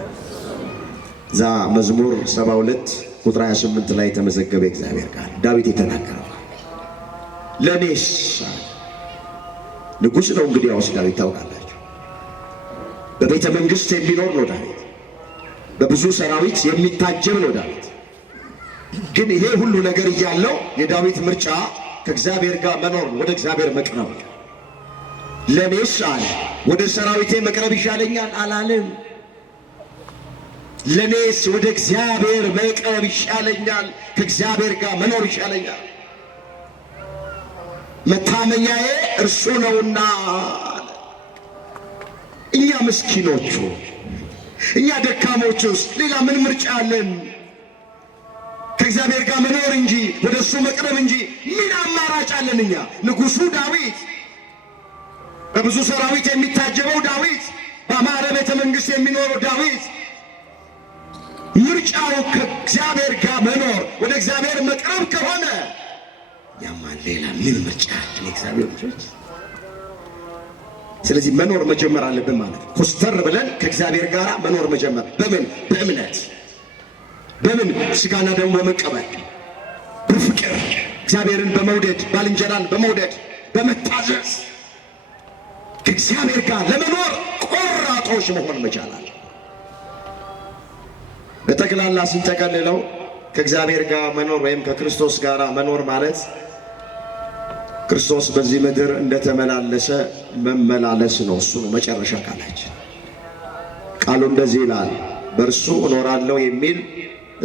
ዛ መዝሙር 72 ቁጥር 28 ላይ የተመዘገበ እግዚአብሔር ቃል ዳዊት የተናገረው ለእኔስ ንጉሥ ነው። እንግዲህ ያውስ ዳዊት ታውቃላችሁ፣ በቤተ መንግሥት የሚኖር ነው ዳዊት፣ በብዙ ሰራዊት የሚታጀብ ነው ዳዊት። ግን ይሄ ሁሉ ነገር እያለው የዳዊት ምርጫ ከእግዚአብሔር ጋር መኖር፣ ወደ እግዚአብሔር መቅረብ። ለእኔስ አለ ወደ ሰራዊቴ መቅረብ ይሻለኛል አላለም። ለእኔስ ወደ እግዚአብሔር መቅረብ ይሻለኛል፣ ከእግዚአብሔር ጋር መኖር ይሻለኛል። መታመኛዬ እርሱ ነውና። እኛ ምስኪኖቹ፣ እኛ ደካሞቹስ ሌላ ምን ምርጫ አለን? ከእግዚአብሔር ጋር መኖር እንጂ ወደ እሱ መቅረብ እንጂ ምን አማራጭ አለን? እኛ ንጉሡ ዳዊት፣ በብዙ ሰራዊት የሚታጀበው ዳዊት፣ በአማረ ቤተ መንግሥት የሚኖረው ዳዊት ምርጫው ከእግዚአብሔር ጋር መኖር፣ ወደ እግዚአብሔር መቅረብ ከሆነ ያማን ሌላ ምን ምርጫ አለን? እግዚአብሔር ልጆች፣ ስለዚህ መኖር መጀመር አለብን ማለት ነው። ኮስተር ብለን ከእግዚአብሔር ጋር መኖር መጀመር። በምን? በእምነት። በምን? ስጋና ደሙ በመቀበል በፍቅር እግዚአብሔርን በመውደድ ባልንጀራን በመውደድ በመታዘዝ ከእግዚአብሔር ጋር ለመኖር ቆራጦች መሆን መቻላል። በጠቅላላ ስንጠቀልለው ከእግዚአብሔር ጋር መኖር ወይም ከክርስቶስ ጋር መኖር ማለት ክርስቶስ በዚህ ምድር እንደተመላለሰ መመላለስ ነው። እሱ ነው መጨረሻ ቃላችን። ቃሉ እንደዚህ ይላል፣ በእርሱ እኖራለሁ የሚል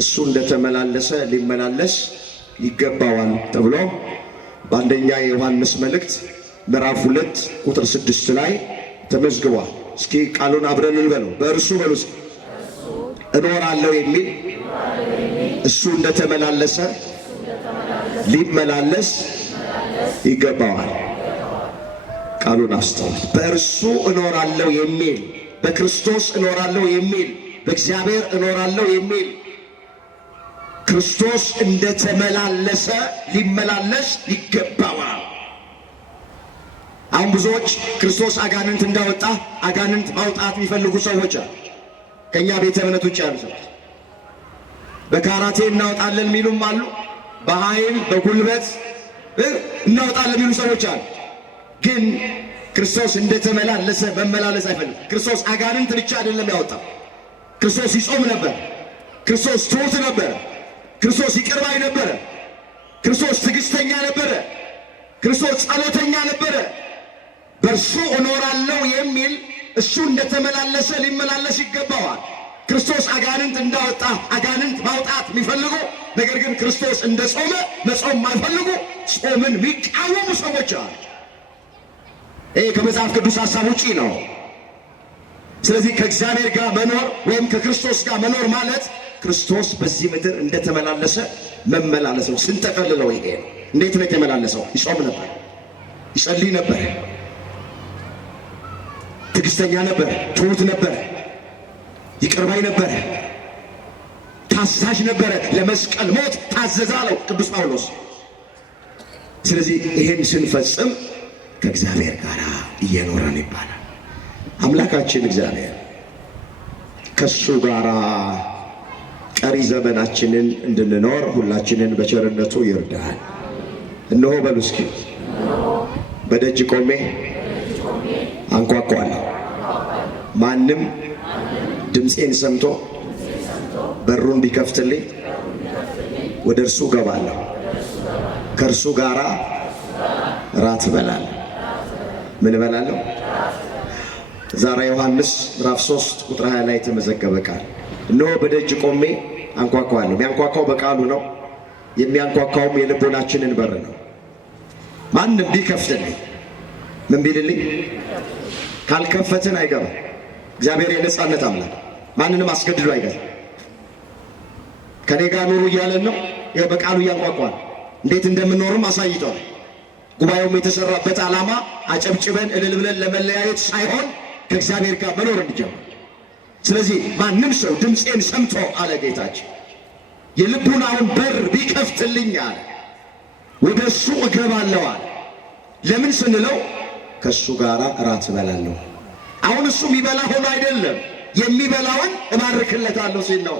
እሱ እንደተመላለሰ ሊመላለስ ይገባዋል ተብሎ በአንደኛ የዮሐንስ መልእክት ምዕራፍ 2 ቁጥር 6 ላይ ተመዝግቧል። እስኪ ቃሉን አብረን እንበለው። በእርሱ በሉ እስኪ እኖራለሁ የሚል እሱ እንደተመላለሰ ሊመላለስ ይገባዋል። ቃሉን አስተውል። በእርሱ እኖራለሁ የሚል፣ በክርስቶስ እኖራለሁ የሚል፣ በእግዚአብሔር እኖራለሁ የሚል ክርስቶስ እንደተመላለሰ ሊመላለስ ይገባዋል። አሁን ብዙዎች ክርስቶስ አጋንንት እንዳወጣ አጋንንት ማውጣት የሚፈልጉ ሰዎች አሉ። ከኛ ቤተ እምነት ውጭ ያሉ ሰዎች በካራቴ እናወጣለን የሚሉም አሉ። በኃይል በጉልበት እናወጣለን የሚሉ ሰዎች አሉ። ግን ክርስቶስ እንደተመላለሰ መመላለስ አይፈልግም። ክርስቶስ አጋንንት ብቻ አይደለም ያወጣው። ክርስቶስ ይጾም ነበር፣ ክርስቶስ ትሑት ነበረ። ክርስቶስ ይቅር ባይ ነበረ። ክርስቶስ ትዕግስተኛ ነበረ። ክርስቶስ ጸሎተኛ ነበረ። በእርሱ እኖራለሁ የሚል እሱ እንደተመላለሰ ሊመላለስ ይገባዋል። ክርስቶስ አጋንንት እንዳወጣ አጋንንት ማውጣት የሚፈልጉ ነገር ግን ክርስቶስ እንደ ጾመ መጾም ማይፈልጉ ጾምን የሚቃወሙ ሰዎች አሉ። ይህ ከመጽሐፍ ቅዱስ ሐሳብ ውጪ ነው። ስለዚህ ከእግዚአብሔር ጋር መኖር ወይም ከክርስቶስ ጋር መኖር ማለት ክርስቶስ በዚህ ምድር እንደተመላለሰ መመላለስ ነው። ስንጠቀልለው ይሄ ነው። እንዴት ነው የተመላለሰው? ይጾም ነበር፣ ይጸልይ ነበር፣ ትዕግስተኛ ነበር፣ ትሑት ነበር፣ ይቅር ባይ ነበረ፣ ታዛዥ ነበረ፣ ለመስቀል ሞት ታዘዘ አለው ቅዱስ ጳውሎስ። ስለዚህ ይሄን ስንፈጽም ከእግዚአብሔር ጋር እየኖረን ይባላል። አምላካችን እግዚአብሔር ከሱ ጋር ቀሪ ዘመናችንን እንድንኖር ሁላችንን በቸርነቱ ይርዳል። እነሆ በሉ እስኪ በደጅ ቆሜ አንኳኳለሁ፣ ማንም ድምፄን ሰምቶ በሩን ቢከፍትልኝ ወደ እርሱ ገባለሁ፣ ከእርሱ ጋር ራት እበላለሁ። ምን እበላለሁ? ዛሬ ዮሐንስ ምዕራፍ 3 ቁጥር 20 ላይ የተመዘገበ ቃል እነሆ በደጅ ቆሜ አንኳኳለሁ። የሚያንኳኳው በቃሉ ነው። የሚያንኳኳውም የልቦናችንን በር ነው። ማንም ቢከፍትልኝ ምን ቢልልኝ? ካልከፈትን አይገባም። እግዚአብሔር የነጻነት አምላክ ማንንም አስገድዶ አይገባም። ከኔ ጋር ኑሩ እያለን ነው። ይሄ በቃሉ እያንኳኳል። እንዴት እንደምንኖርም አሳይቷል። ጉባኤውም የተሰራበት ዓላማ አጨብጭበን እልል ብለን ለመለያየት ሳይሆን ከእግዚአብሔር ጋር መኖር እንዲጀምር። ስለዚህ ማንም ሰው ድምፄን ሰምቶ አለ ጌታችን የልቡናውን በር ቢከፍትልኝ አለ ወደ እሱ እገባለሁ አለ። ለምን ስንለው ከእሱ ጋር እራት እበላለሁ። አሁን እሱ የሚበላ ሆኖ አይደለም፣ የሚበላውን እባርክለታለሁ ሲል ነው።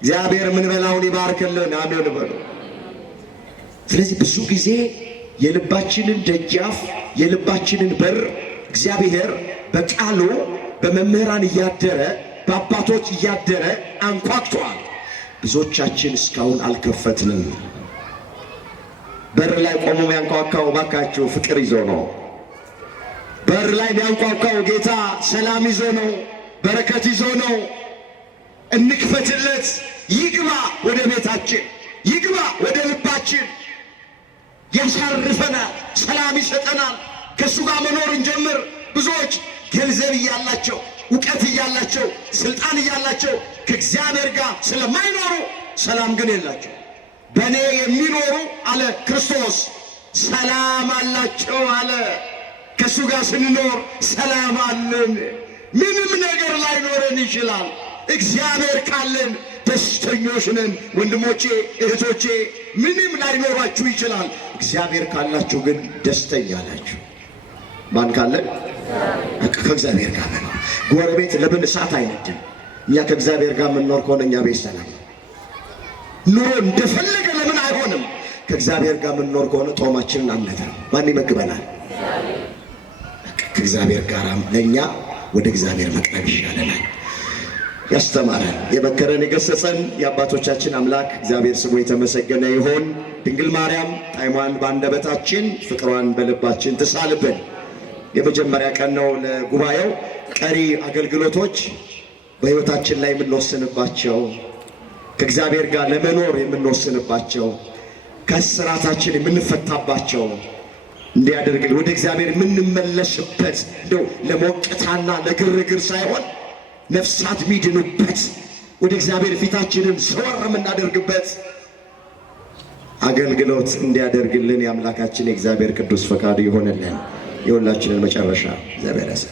እግዚአብሔር የምንበላውን ይባርክልን። አሜን በሉ። ስለዚህ ብዙ ጊዜ የልባችንን ደጃፍ የልባችንን በር እግዚአብሔር በቃሉ በመምህራን እያደረ በአባቶች እያደረ አንኳኩቷል። ብዙዎቻችን እስካሁን አልከፈትንም። በር ላይ ቆሞ የሚያንኳኳው ባካችሁ ፍቅር ይዞ ነው። በር ላይ የሚያንኳኳው ጌታ ሰላም ይዞ ነው፣ በረከት ይዞ ነው። እንክፈትለት። ይግባ ወደ ቤታችን፣ ይግባ ወደ ልባችን። ያሳርፈናል፣ ሰላም ይሰጠናል። ከእሱ ጋር መኖር እንጀምር። ብዙዎች ገንዘብ እያላቸው እውቀት እያላቸው ስልጣን እያላቸው ከእግዚአብሔር ጋር ስለማይኖሩ ሰላም ግን የላቸው። በእኔ የሚኖሩ አለ ክርስቶስ ሰላም አላቸው አለ። ከእሱ ጋር ስንኖር ሰላም አለን። ምንም ነገር ላይኖረን ይችላል። እግዚአብሔር ካለን ደስተኞች ነን። ወንድሞቼ እህቶቼ፣ ምንም ላይኖራችሁ ይችላል። እግዚአብሔር ካላችሁ ግን ደስተኛ ናችሁ። ማን ካለን? ከእግዚአብሔር ጋር ነው። ጎረቤት ለምን እሳት አይነድም? እኛ ከእግዚአብሔር ጋር የምንኖር ከሆነ እኛ ቤት ሰላም። ኑሮ እንደፈለገ ለምን አይሆንም? ከእግዚአብሔር ጋር የምንኖር ከሆነ ጦማችንን አንነትም። ማን ይመግበናል? ከእግዚአብሔር ጋር ለእኛ ወደ እግዚአብሔር መቅረብ ይሻለናል። ያስተማረን የመከረን የገሰጸን የአባቶቻችን አምላክ እግዚአብሔር ስሙ የተመሰገነ ይሆን። ድንግል ማርያም ጣዕሟን በአንደበታችን ፍቅሯን በልባችን ትሳልብን። የመጀመሪያ ቀን ነው ለጉባኤው። ቀሪ አገልግሎቶች በሕይወታችን ላይ የምንወስንባቸው፣ ከእግዚአብሔር ጋር ለመኖር የምንወስንባቸው፣ ከእስራታችን የምንፈታባቸው እንዲያደርግልን ወደ እግዚአብሔር የምንመለስበት እንደው ለሞቅታና ለግርግር ሳይሆን ነፍሳት ሚድኑበት ወደ እግዚአብሔር ፊታችንን ዘወር የምናደርግበት አገልግሎት እንዲያደርግልን የአምላካችን የእግዚአብሔር ቅዱስ ፈቃዱ ይሆንልን። የሁላችንን መጨረሻ እግዚአብሔር ያሰ